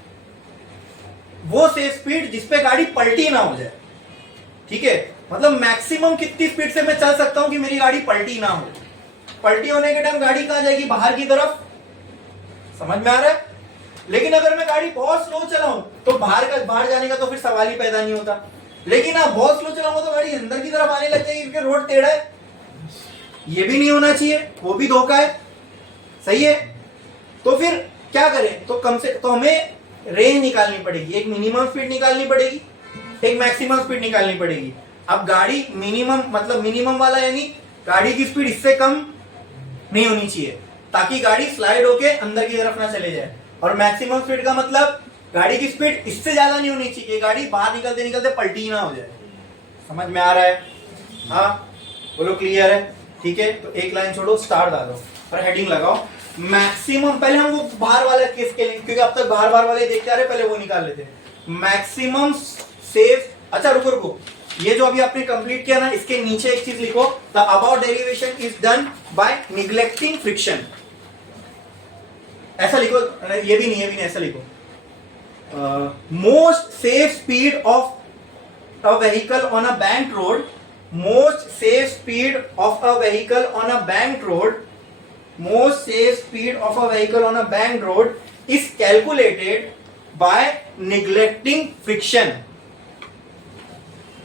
वो सेफ स्पीड जिसपे गाड़ी पलटी ना हो जाए, ठीक है, मतलब मैक्सिमम कितनी स्पीड से मैं चल सकता हूं कि मेरी गाड़ी पलटी ना हो। पलटी होने के टाइम गाड़ी कहां जाएगी? बाहर की तरफ, समझ में आ रहा है? लेकिन अगर मैं गाड़ी बहुत स्लो चलाऊं तो बाहर जाने का तो फिर सवाल ही पैदा नहीं होता। लेकिन आप बहुत स्लो चलाऊंगा तो गाड़ी अंदर की तरफ आने लग जाएगी क्योंकि रोड टेढ़ा है। ये भी नहीं होना चाहिए, वो भी धोखा है, सही है? तो फिर क्या करें? तो हमें रेंज निकालनी पड़ेगी, एक मिनिमम स्पीड निकालनी पड़ेगी, एक मैक्सिमम स्पीड निकालनी पड़ेगी। अब गाड़ी मिनिमम मतलब मिनिमम वाला यानी गाड़ी की स्पीड इससे कम नहीं होनी चाहिए ताकि गाड़ी स्लाइड होके अंदर की तरफ ना चले जाए, और मैक्सिमम स्पीड का मतलब गाड़ी की स्पीड इससे ज्यादा नहीं होनी चाहिए, गाड़ी बाहर निकलते निकलते पलटी ना हो जाए। समझ में आ रहा है? हाँ, बोलो क्लियर है? ठीक है, तो एक लाइन छोड़ो, स्टार डालो और हेडिंग लगाओ मैक्सिमम। पहले हम वो बाहर वाला केस के लिए, क्योंकि अब तक बाहर वाले देखते आ रहे, पहले वो निकाल लेते हैं। मैक्सिमम सेफ, अच्छा रुको, ये जो अभी आपने कंप्लीट किया ना, इसके नीचे एक चीज लिखो, the about derivation is done by neglecting friction. ऐसा लिखो, ये भी नहीं ऐसा लिखो, most safe speed of a vehicle on a bank road, most safe speed of a vehicle on a bank road, most safe speed of a vehicle on a bank road is calculated by neglecting friction,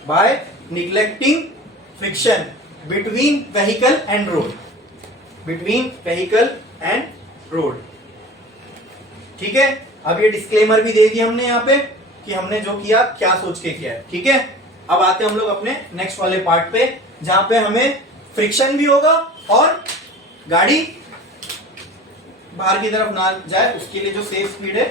by neglecting friction between vehicle and road, between vehicle and road। ठीक है, अब ये disclaimer भी दे दिया हमने यहाँ पे कि हमने जो किया क्या सोच के किया है। ठीक है, अब आते हैं हम लोग अपने नेक्स्ट वाले पार्ट पे जहां पे हमें फ्रिक्शन भी होगा और गाड़ी बाहर की तरफ ना जाए उसके लिए जो सेफ स्पीड है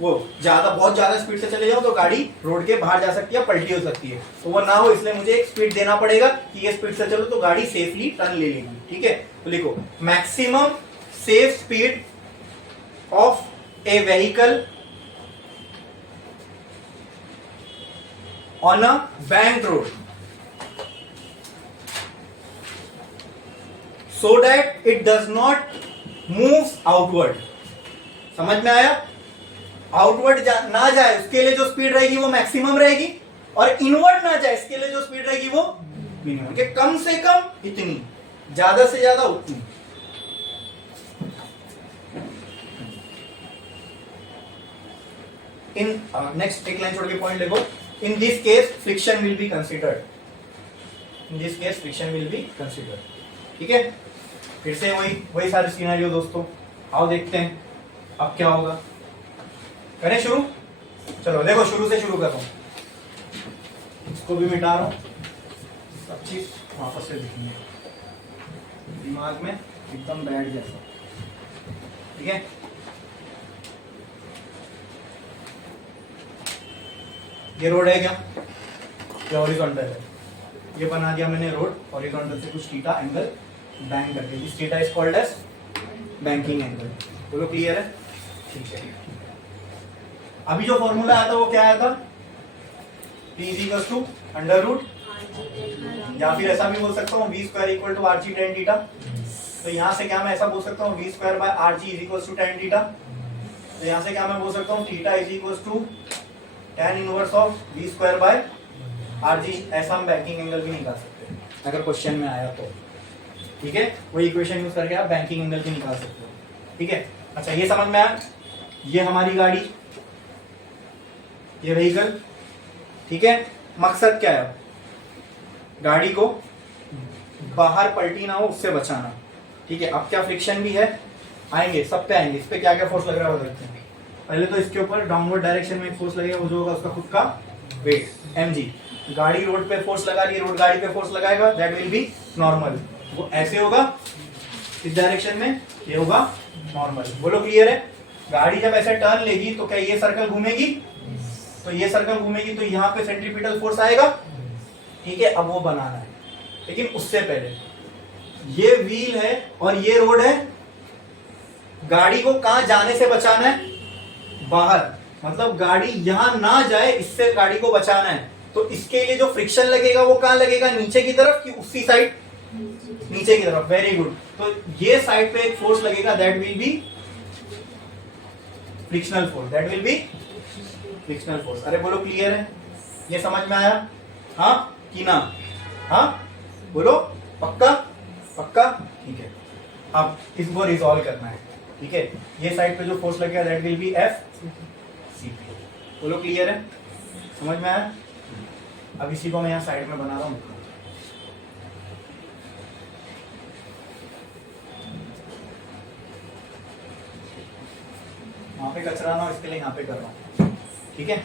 वो बहुत ज्यादा स्पीड से चले जाओ तो गाड़ी रोड के बाहर जा सकती है, पलटी हो सकती है, तो वो ना हो इसलिए मुझे एक स्पीड देना पड़ेगा कि ये स्पीड से चलो तो गाड़ी सेफली टर्न ले लेगी। ठीक है, तो लिखो maximum safe speed of A vehicle on a bank road so that it does not move outward। समझ में आया? आउटवर्ड ना जाए उसके लिए जो स्पीड रहेगी वो मैक्सिमम रहेगी, और इनवर्ड ना जाए इसके लिए जो स्पीड रहेगी वो मिनिमम। के कम से कम इतनी, ज्यादा से ज्यादा उतनी। इन नेक्स्ट एक लाइन छोड़ के पॉइंट लिखो, in this case friction will be considered, in this case friction will be considered. ठीक है, फिर से वही सारे सिनेरियो दोस्तों, आओ देखते हैं अब क्या होगा। करें शुरू? चलो देखो शुरू से शुरू कर रहा हूं, इसको भी मिटा रहा हूं, सब चीज वापस से दिखनी है दिमाग में एकदम बैठ जैसा। ठीक है, ये रोड है क्या? ये हॉरिजॉन्टल है, ये बना दिया मैंने रोड, हॉरिजॉन्टल से कुछ थीटा एंगल बैंक करके, this theta is called as banking angle. बोलो क्लियर है? ठीक है, अभी जो फॉर्मूला आया था वो क्या आया था? P is to under root, या फिर ऐसा भी बोल सकता हूँ v square equal to R G tan theta. तो यहाँ से क्या मैं ऐसा बोल सकता हूँ v square by R G is equal to tan theta. तो यहाँ से क्या मैं बोल सकता हूँ theta is equal to tan inverse of v square by are G. ऐसा हम बैंकिंग एंगल भी निकाल सकते हैं अगर क्वेश्चन में आया तो। ठीक है, वही इक्वेशन यूज करके आप बैंकिंग एंगल भी निकाल सकते हो। ठीक है, अच्छा ये समझ में आया? ये हमारी गाड़ी, ये व्हीकल। ठीक है, मकसद क्या है? गाड़ी को बाहर पलटी ना हो उससे बचाना। ठीक है, अब क्या फ्रिक्शन भी है, आएंगे सब पे आएंगे। इस पे क्या क्या फोर्स लग रहा है वो देखते हैं। पहले तो इसके ऊपर डाउनवर्ड डायरेक्शन में फोर्स लगेगा, वो जो होगा उसका खुद का वेट mg। गाड़ी रोड पे फोर्स लगा रही है, रोड गाड़ी पे फोर्स लगाएगा, दैट विल बी नॉर्मल। वो ऐसे होगा इस डायरेक्शन में, ये होगा नॉर्मल। बोलो क्लियर है? गाड़ी जब ऐसे टर्न लेगी तो क्या ये सर्कल घूमेगी? तो ये सर्कल घूमेगी तो यहाँ पे सेंट्रीपिटल फोर्स आएगा। ठीक है, अब वो बनाना है। लेकिन उससे पहले ये व्हील है और ये रोड है, गाड़ी को कहां जाने से बचाना है, बाहर, मतलब गाड़ी यहां ना जाए इससे गाड़ी को बचाना है। तो इसके लिए जो फ्रिक्शन लगेगा वो कहां लगेगा, नीचे की तरफ कि उसी साइड, नीचे की तरफ, वेरी गुड। तो ये साइड पे एक फोर्स लगेगा, that will B frictional force, that will B frictional force. अरे बोलो क्लियर है, ये समझ में आया, हाँ कि ना, हाँ बोलो, पक्का पक्का, ठीक है। अब इसको रिजॉल्व करना है, ठीक है। ये साइड पे जो फोर्स लगेगा that will be F C P, बोलो क्लियर है, समझ में आया। अब इसी को मैं यहाँ साइड में बना रहा हूँ, वहां पे कचरा ना, इसके लिए यहाँ पे कर रहा हूँ, ठीक है।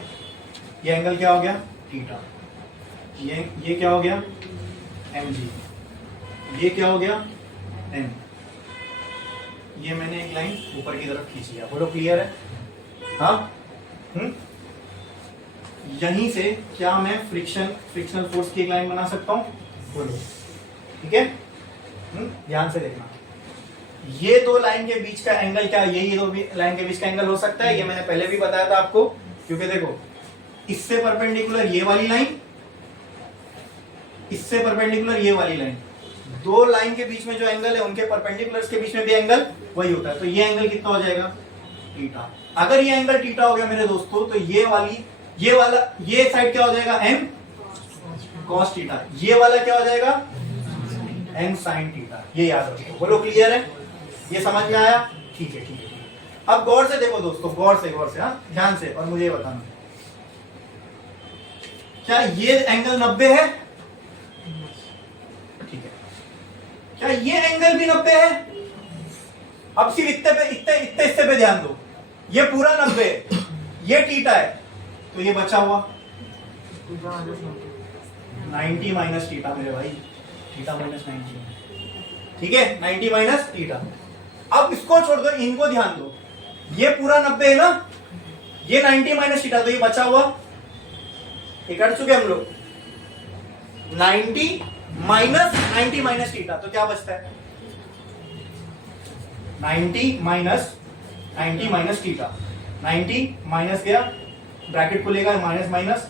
ये एंगल क्या हो गया, थीटा, ये क्या हो गया, एम जी, ये क्या हो गया, एम। ये मैंने एक लाइन ऊपर की तरफ खींच लिया, बोलो क्लियर है, हाँ। यहीं से क्या मैं फ्रिक्शनल फोर्स की एक लाइन बना सकता हूं, बोलो, ठीक है। ध्यान से देखना, ये दो लाइन के बीच का एंगल क्या, यही दो लाइन के बीच का एंगल हो सकता है, ये मैंने पहले भी बताया था आपको, क्योंकि देखो इससे परपेंडिकुलर ये वाली लाइन, इससे परपेंडिकुलर ये वाली लाइन, दो लाइन के बीच में जो एंगल है उनके परपेंडिकुलर्स के बीच में भी एंगल वही होता है। तो ये एंगल कितना हो जाएगा, थीटा। अगर ये एंगल थीटा हो गया मेरे दोस्तों, तो ये वाला ये साइड क्या हो जाएगा, एम कॉस थीटा, ये वाला क्या हो जाएगा, एम साइन थीटा। ये याद रखो, बोलो क्लियर है, ये समझ में आया, ठीक है ठीक है। अब गौर से देखो दोस्तों, गौर से, हाँ ध्यान से, और मुझे बताना क्या ये एंगल 90 है, ठीक है। क्या ये एंगल भी 90 है, अब सिर्फ इतने हिस्से पे ध्यान दो, ये पूरा 90 है, ये थीटा है, तो ये बचा हुआ 90 माइनस थीटा मेरे भाई, थीटा माइनस 90, ठीक है, 90 माइनस थीटा। अब इसको छोड़ दो, इनको ध्यान दो, ये पूरा 90 है ना, ये 90 माइनस थीटा, तो ये बचा हुआ, ये कर चुके हम लोग, 90 माइनस थीटा, तो क्या बचता है, 90 माइनस थीटा, 90 माइनस गया, ब्रैकेट खुलेगा, माइनस माइनस,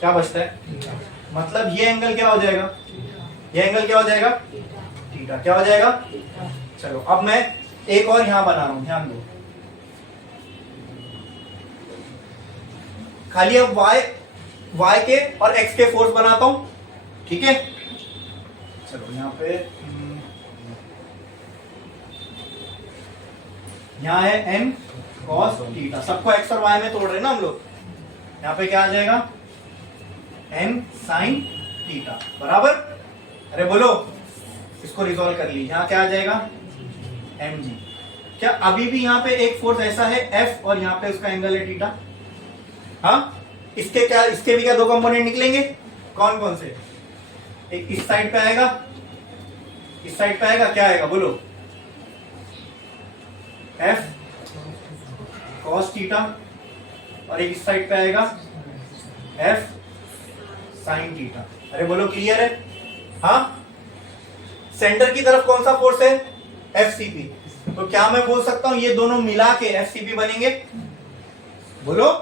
क्या बचता है, मतलब ये एंगल क्या हो जाएगा, ये एंगल क्या हो जाएगा, थीटा, क्या हो जाएगा। चलो अब मैं एक और यहां बना रहा हूं, ध्यान दो, खाली अब y के और x के फोर्स बनाता हूं, ठीक है। चलो यहां पे यहां है n cos थीटा, सबको x और y में तोड़ रहे हैं ना हम लोग, यहां पे क्या आ जाएगा, n sin थीटा बराबर, अरे बोलो, इसको रिजॉल्व कर ली, यहां क्या आ जाएगा, mg। क्या अभी भी यहां पे एक फोर्स ऐसा है f और यहां पे उसका एंगल है थीटा, हाँ। इसके भी क्या दो कंपोनेंट निकलेंगे, कौन कौन से, एक इस साइड पे आएगा, इस साइड पे आएगा, क्या आएगा बोलो, f cos थीटा, और एक इस साइड पे आएगा f sin थीटा। अरे बोलो क्लियर है, हाँ। सेंटर की तरफ कौन सा फोर्स है, FCP, तो क्या मैं बोल सकता हूं ये दोनों मिला के FCP बनेंगे, बोलो,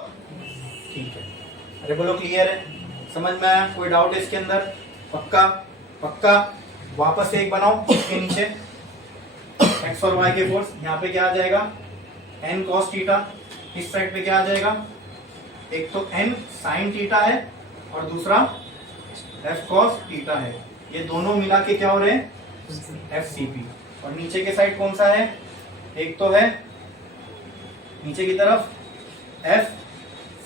ठीक है। अरे बोलो क्लियर है, समझ में आया, कोई डाउट है इसके अंदर, पक्का पक्का। वापस से एक बनाओ, इसके नीचे x और y के फोर्स, यहाँ पे क्या आ जाएगा, n cos थीटा, इस साइड पे क्या आ जाएगा, एक तो n sin थीटा है और दूसरा f cos थीटा है, ये दोनों मिला के क्या हो रहे हैं, FCP। और नीचे के साइड कौन सा है, एक तो है नीचे की तरफ f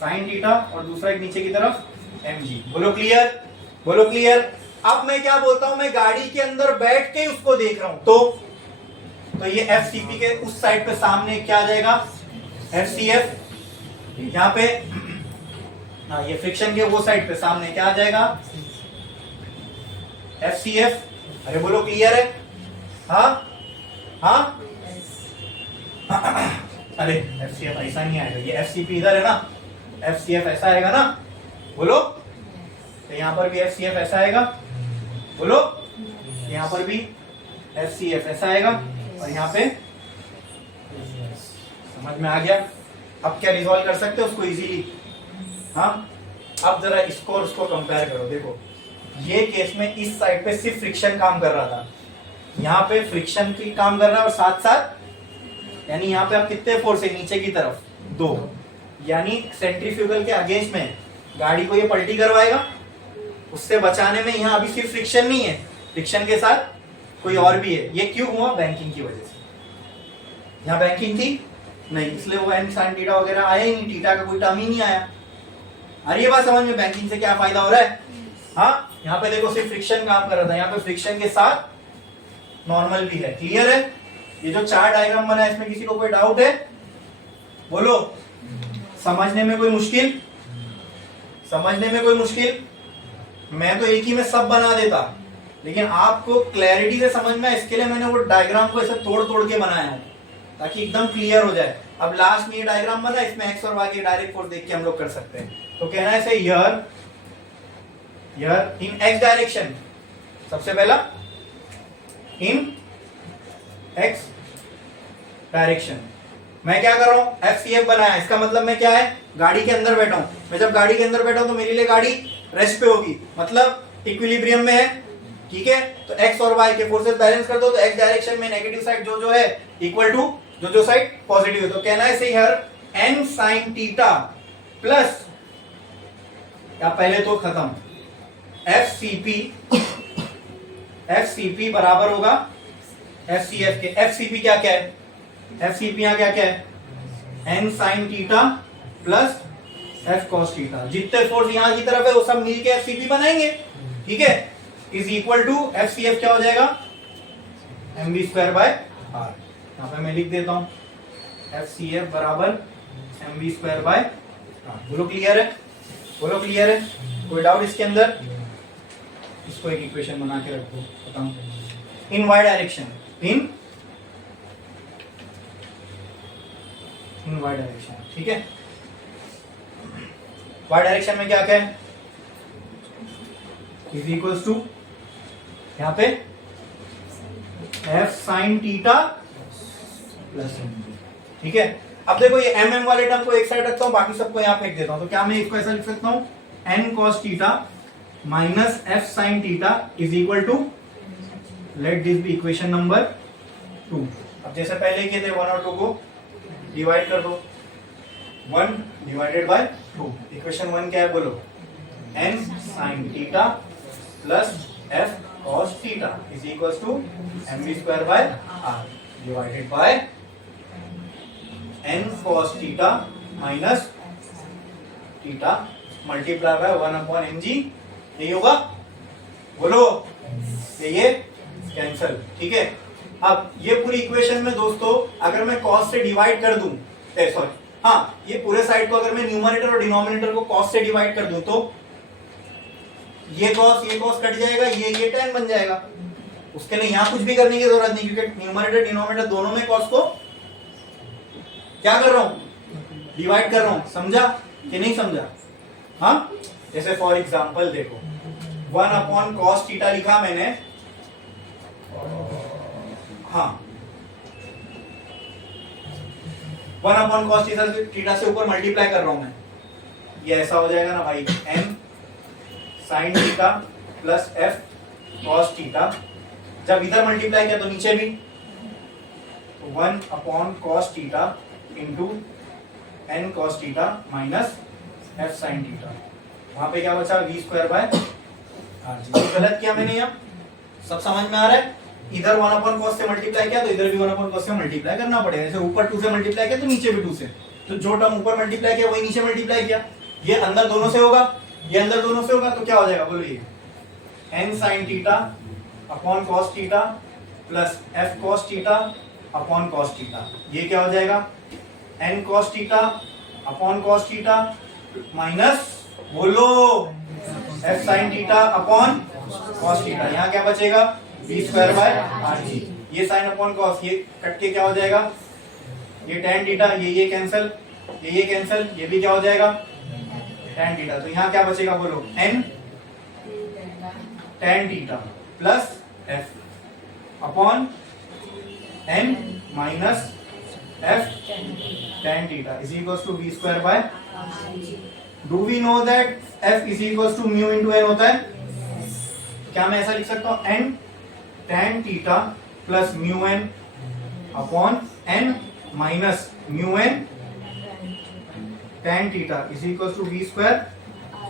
sin थीटा और दूसरा एक नीचे की तरफ mg, बोलो क्लियर, बोलो क्लियर। अब मैं क्या बोलता हूं, मैं गाड़ी के अंदर बैठ के उसको देख रहा हूं, तो ये FCP के उस साइड पे सामने क्या आ जाएगा, FCF, यहाँ पे, हाँ ये फ्रिक्शन के वो साइड पे सामने क्या आ जाएगा, FCF। अरे बोलो क्लियर है, हाँ हाँ, अरे FCF ऐसा नहीं आएगा, ये FCP इधर है ना, FCF ऐसा आएगा ना, बोलो, तो यहां पर भी FCF ऐसा आएगा, बोलो, यहाँ पर भी FCF ऐसा आएगा और यहाँ पे समझ में आ गया। अब क्या रिजॉल्व कर सकते हो उसको इजीली। हाँ, अब जरा इसको और उसको कंपेयर करो। देखो ये केस में इस साइड पे सिर्फ फ्रिक्शन काम कर रहा था, यहाँ पे फ्रिक्शन की काम कर रहा है और साथ साथ यानी यहाँ पे आप कितने फोर्स है नीचे की तरफ 2, यानी सेंट्रीफ्यूगल के अगेंस्ट में गाड़ी को ये पलटी करवाएगा। उससे बचाने में यहाँ अभी सिर्फ फ्रिक्शन नहीं है, फ्रिक्शन के साथ कोई और भी है। ये क्यों हुआ? बैंकिंग की वजह से। यहाँ बैंकिंग थी नहीं, इसलिए वो एन साइन थीटा वगैरह आया ही नहीं, थीटा का कोई टर्म ही नहीं आया। अरे ये बात समझ में, बैंकिंग से क्या फायदा हो रहा है। हाँ, यहाँ पे देखो सिर्फ फ्रिक्शन काम कर रहा था, यहाँ पे फ्रिक्शन के साथ नॉर्मल भी है। क्लियर है? ये जो चार डायग्राम बना है इसमें किसी को कोई डाउट है? बोलो, समझने में कोई मुश्किल? समझने में कोई मुश्किल? मैं तो एक ही में सब बना देता, लेकिन आपको क्लैरिटी से समझ में, इसके लिए मैंने वो डायग्राम को ऐसे तोड़ तोड़ के बनाया है ताकि एकदम क्लियर हो जाए। अब लास्ट में ये डायग्राम बना, इसमें एक्स और वाई के डायरेक्ट फोर्स देख के हम लोग कर सकते हैं। तो कहना है से हियर इन एक्स डायरेक्शन, सबसे पहला इन एक्स डायरेक्शन मैं क्या कर रहा हूं? FCF बनाया, इसका मतलब मैं क्या है, गाड़ी के अंदर बैठा हूं। मैं जब गाड़ी के अंदर बैठा हूं तो मेरे लिए गाड़ी रेस्ट पे होगी, मतलब इक्विलिब्रियम में है। ठीक है, तो एक्स और वाई के फोर्सेस बैलेंस कर दो तो एक्स डायरेक्शन में नेगेटिव साइड जो है इक्वल टू जो साइड पॉजिटिव है। तो कहना है से here n sin theta plus, या पहले तो खत्म, FCP बराबर होगा FCF के। FCP क्या क्या है? FCP यहाँ क्या क्या है? n sin theta plus F cos theta. जितने फोर्स यहाँ की तरफ है वो सब मिलके FCP बनाएंगे। ठीक है, इज इक्वल टू FCF क्या हो जाएगा? mv square by r। यहाँ पे मैं लिख देता हूं FCF बराबर mv स्क्वायर बाय r। बोलो क्लियर है? बोलो क्लियर है? कोई डाउट इसके अंदर? इसको एक इक्वेशन बना के रखो, बताऊं। इन y डायरेक्शन, इन y डायरेक्शन, ठीक है। y डायरेक्शन में क्या क्या है? इज इक्वल्स टू यहाँ पे f sin theta plus mv। ठीक है, अब देखो ये mm वाले टर्म को एक साइड रखता हूं, बाकी सबको यहाँ फेंक देता हूं। तो क्या मैं इसको ऐसा लिख सकता हूं? n cos theta minus f sin theta is equal to, let this be equation number 2। अब जैसे पहले किए थे 1 और 2 को डिवाइड कर दो, 1 डिवाइडेड बाय 2। इक्वेशन 1 क्या है बोलो? n sin theta plus f cos theta is equals to mv square by r divided by n cos theta minus theta multiply by 1 upon mg। यही होगा? बोलो, ये कैंसल। ठीक है, अब ये पूरी इक्वेशन में दोस्तों अगर मैं cos से डिवाइड कर दूं, सॉरी हाँ, ये पूरे साइड को अगर मैं न्यूमरेटर और डिनोमिनेटर को cos से डिवाइड कर दूं तो ये cos कट जाएगा, ये tan बन जाएगा। उसके लिए यहां कुछ भी करने की जरूरत नहीं, क्योंकि न्यूमरेटर डिनोमिनेटर दोनों में cos को क्या कर रहा हूं? डिवाइड कर रहा हूं। समझा कि नहीं समझा? हाँ, जैसे फॉर एग्जांपल देखो 1 अपॉन cos थीटा लिखा मैंने, हाँ 1 अपॉन cos थीटा से ऊपर मल्टीप्लाई कर रहा हूं मैं, ये ऐसा हो जाएगा ना भाई, n sin theta plus f cos theta. जब इधर मल्टीप्लाई किया तो नीचे भी 1 upon cos theta into n cos theta minus f sin theta. वहां पे क्या बचा? v square by r। गलत किया मैंने यहाँ? सब समझ में आ रहा है? इधर 1 अपॉन cos से मल्टीप्लाई किया तो इधर भी 1 अपॉन cos से मल्टीप्लाई करना पड़ेगा। जैसे ऊपर 2 से मल्टीप्लाई किया तो नीचे भी 2 से, तो जो टर्म ऊपर मल्टीप्लाई किया वही नीचे मल्टीप्लाई किया। ये अंदर दोनों से होगा, ये अंदर दोनों से होगा, तो क्या हो जाएगा बोलो? ये n sin theta upon cos theta plus f cos theta upon cos theta. ये क्या हो जाएगा? n cos theta upon cos theta minus, बोलो, f sin theta upon cos theta. यहाँ क्या बचेगा? v square bye rg। ये साइन अपॉन cos, ये कट के क्या हो जाएगा? ये tan थीटा, ये कैंसल, ये कैंसल, ये भी क्या हो जाएगा? tan theta. तो यहाँ क्या बचेगा बोलो? n tan theta plus F upon N minus F tan theta is equals to V square by. Do we know that F is equals to mu into N होता है? क्या मैं ऐसा लिख सकता हूं, N tan theta plus mu N upon N minus mu N tan theta is equals to V square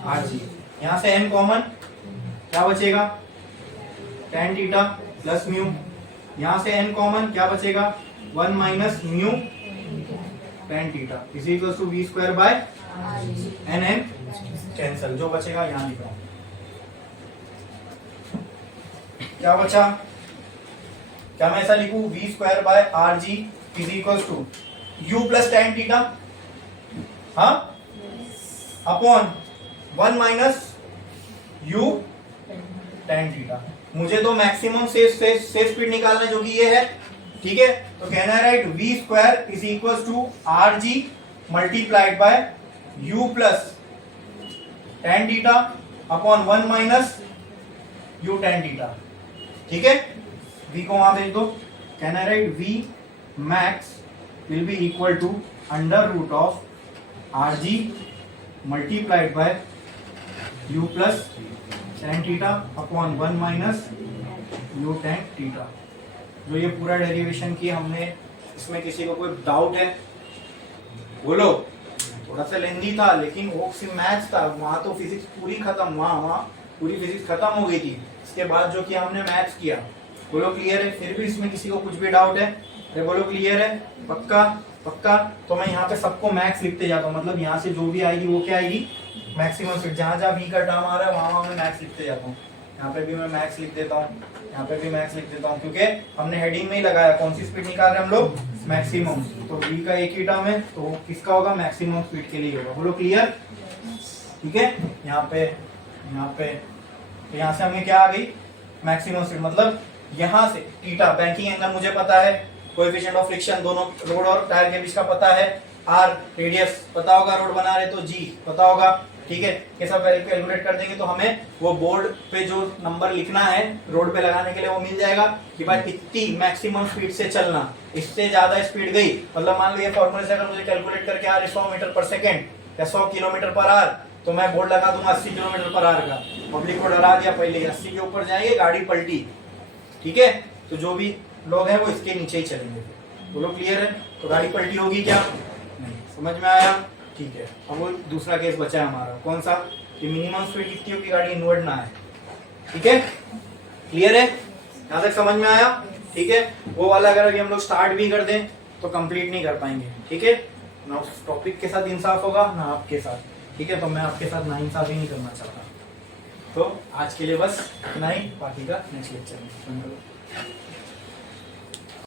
R G. यहां से n कॉमन, क्या बचेगा, tan थीटा प्लस म्यू, यहां से n कॉमन, क्या बचेगा, 1 minus mu tan theta is equals to V square by N N cancel, जो बचेगा यहां लिख रहा हूं। क्या बचा, क्या मैं ऐसा लिखूं, v square by R G is equals to u plus tan theta, हाँ, upon 1 minus you tan theta. मुझे तो मैक्सिमम सेफ स्पीड निकालना है जो कि ये है, ठीक है। तो कहना है right V square is equals to R G multiplied by U plus tan theta upon 1 minus you tan theta, ठीक है। v को वहां भेज दो, कहना है right V max will be equal to under root of R G multiplied by U plus tan theta upon 1 minus you tan theta. जो ये पूरा डेरिवेशन किया हमने, इसमें किसी को कोई डाउट है, बोलो। थोड़ा सा लेंदी था लेकिन वो सिर्फ मैथ्स था, वहां तो फिजिक्स पूरी खत्म, वहां पूरी फिजिक्स खत्म हो गई थी। इसके बाद जो किया हमने मैथ्स किया, बोलो क्लियर है? फिर भी इसमें किसी को कुछ भी डाउट है? अरे बोलो क्लियर है, पक्का पक्का। तो मैं यहाँ पे सबको मैक्स लिखते जाता हूँ, मतलब यहाँ से जो भी आएगी वो क्या आएगी, मैक्सिमम स्पीड। जहां जहां v का टर्म आ रहा है वहां मैं मैक्स लिखते जाता हूँ। यहाँ पे भी मैं मैक्स लिख देता हूँ, यहाँ पे भी मैक्स लिख देता हूँ, क्योंकि हमने हेडिंग में ही लगाया कौन सी स्पीड निकाल रहे हैं हम लोग, मैक्सिमम। तो v का एक ही टर्म है तो किसका होगा, मैक्सिमम स्पीड के लिए होगा। बोलो क्लियर, ठीक है। यहाँ पे तो यहाँ से हमें क्या आ गई, मैक्सिमम स्पीड। मतलब यहाँ से थीटा बैंकिंग एंगल मुझे पता है, कोएफिशिएंट ऑफ फ्रिक्शन दोनों रोड और टायर के बीच का पता है, आर रेडियस पता होगा, रोड बना रहे तो जी पता होगा, ठीक है। ये सब कैलकुलेट कर देंगे तो हमें वो बोर्ड पे जो नंबर लिखना है रोड पे लगाने के लिए वो मिल जाएगा कि भाई इतनी मैक्सिमम स्पीड से चलना, इससे ज्यादा स्पीड गई, मतलब मान लो ये फॉर्मूले से अगर मुझे कैलकुलेट करके आ रही 100 मीटर पर सेकेंड या 100 किलोमीटर पर आवर, तो मैं बोर्ड लगा दूंगा 80 किलोमीटर पर आवर का। पब्लिक को डरा दिया, पहले 80 के ऊपर जाएंगे गाड़ी पलटी, ठीक है। तो जो भी लोग हैं वो इसके नीचे ही चलेंगे। बोलो क्लियर है? तो गाड़ी पलटी होगी क्या, नहीं, समझ में आया, ठीक है। अब वो दूसरा केस बचा है हमारा, कौन सा, कि मिनिमम स्पीड कितनी होगी, गाड़ी इनवर्ट ना है, ठीक है। क्लियर है, यहाँ तक समझ में आया, ठीक है। वो वाला अगर अभी हम लोग स्टार्ट भी कर दें तो कंप्लीट नहीं कर पाएंगे, ठीक है ना। उस टॉपिक के साथ इंसाफ होगा ना आपके साथ, ठीक है। तो मैं आपके साथ ना इंसाफ ही नहीं करना चाहता। तो आज के लिए बस इतना ही, बाकी का नेक्स्ट लेक्चर में।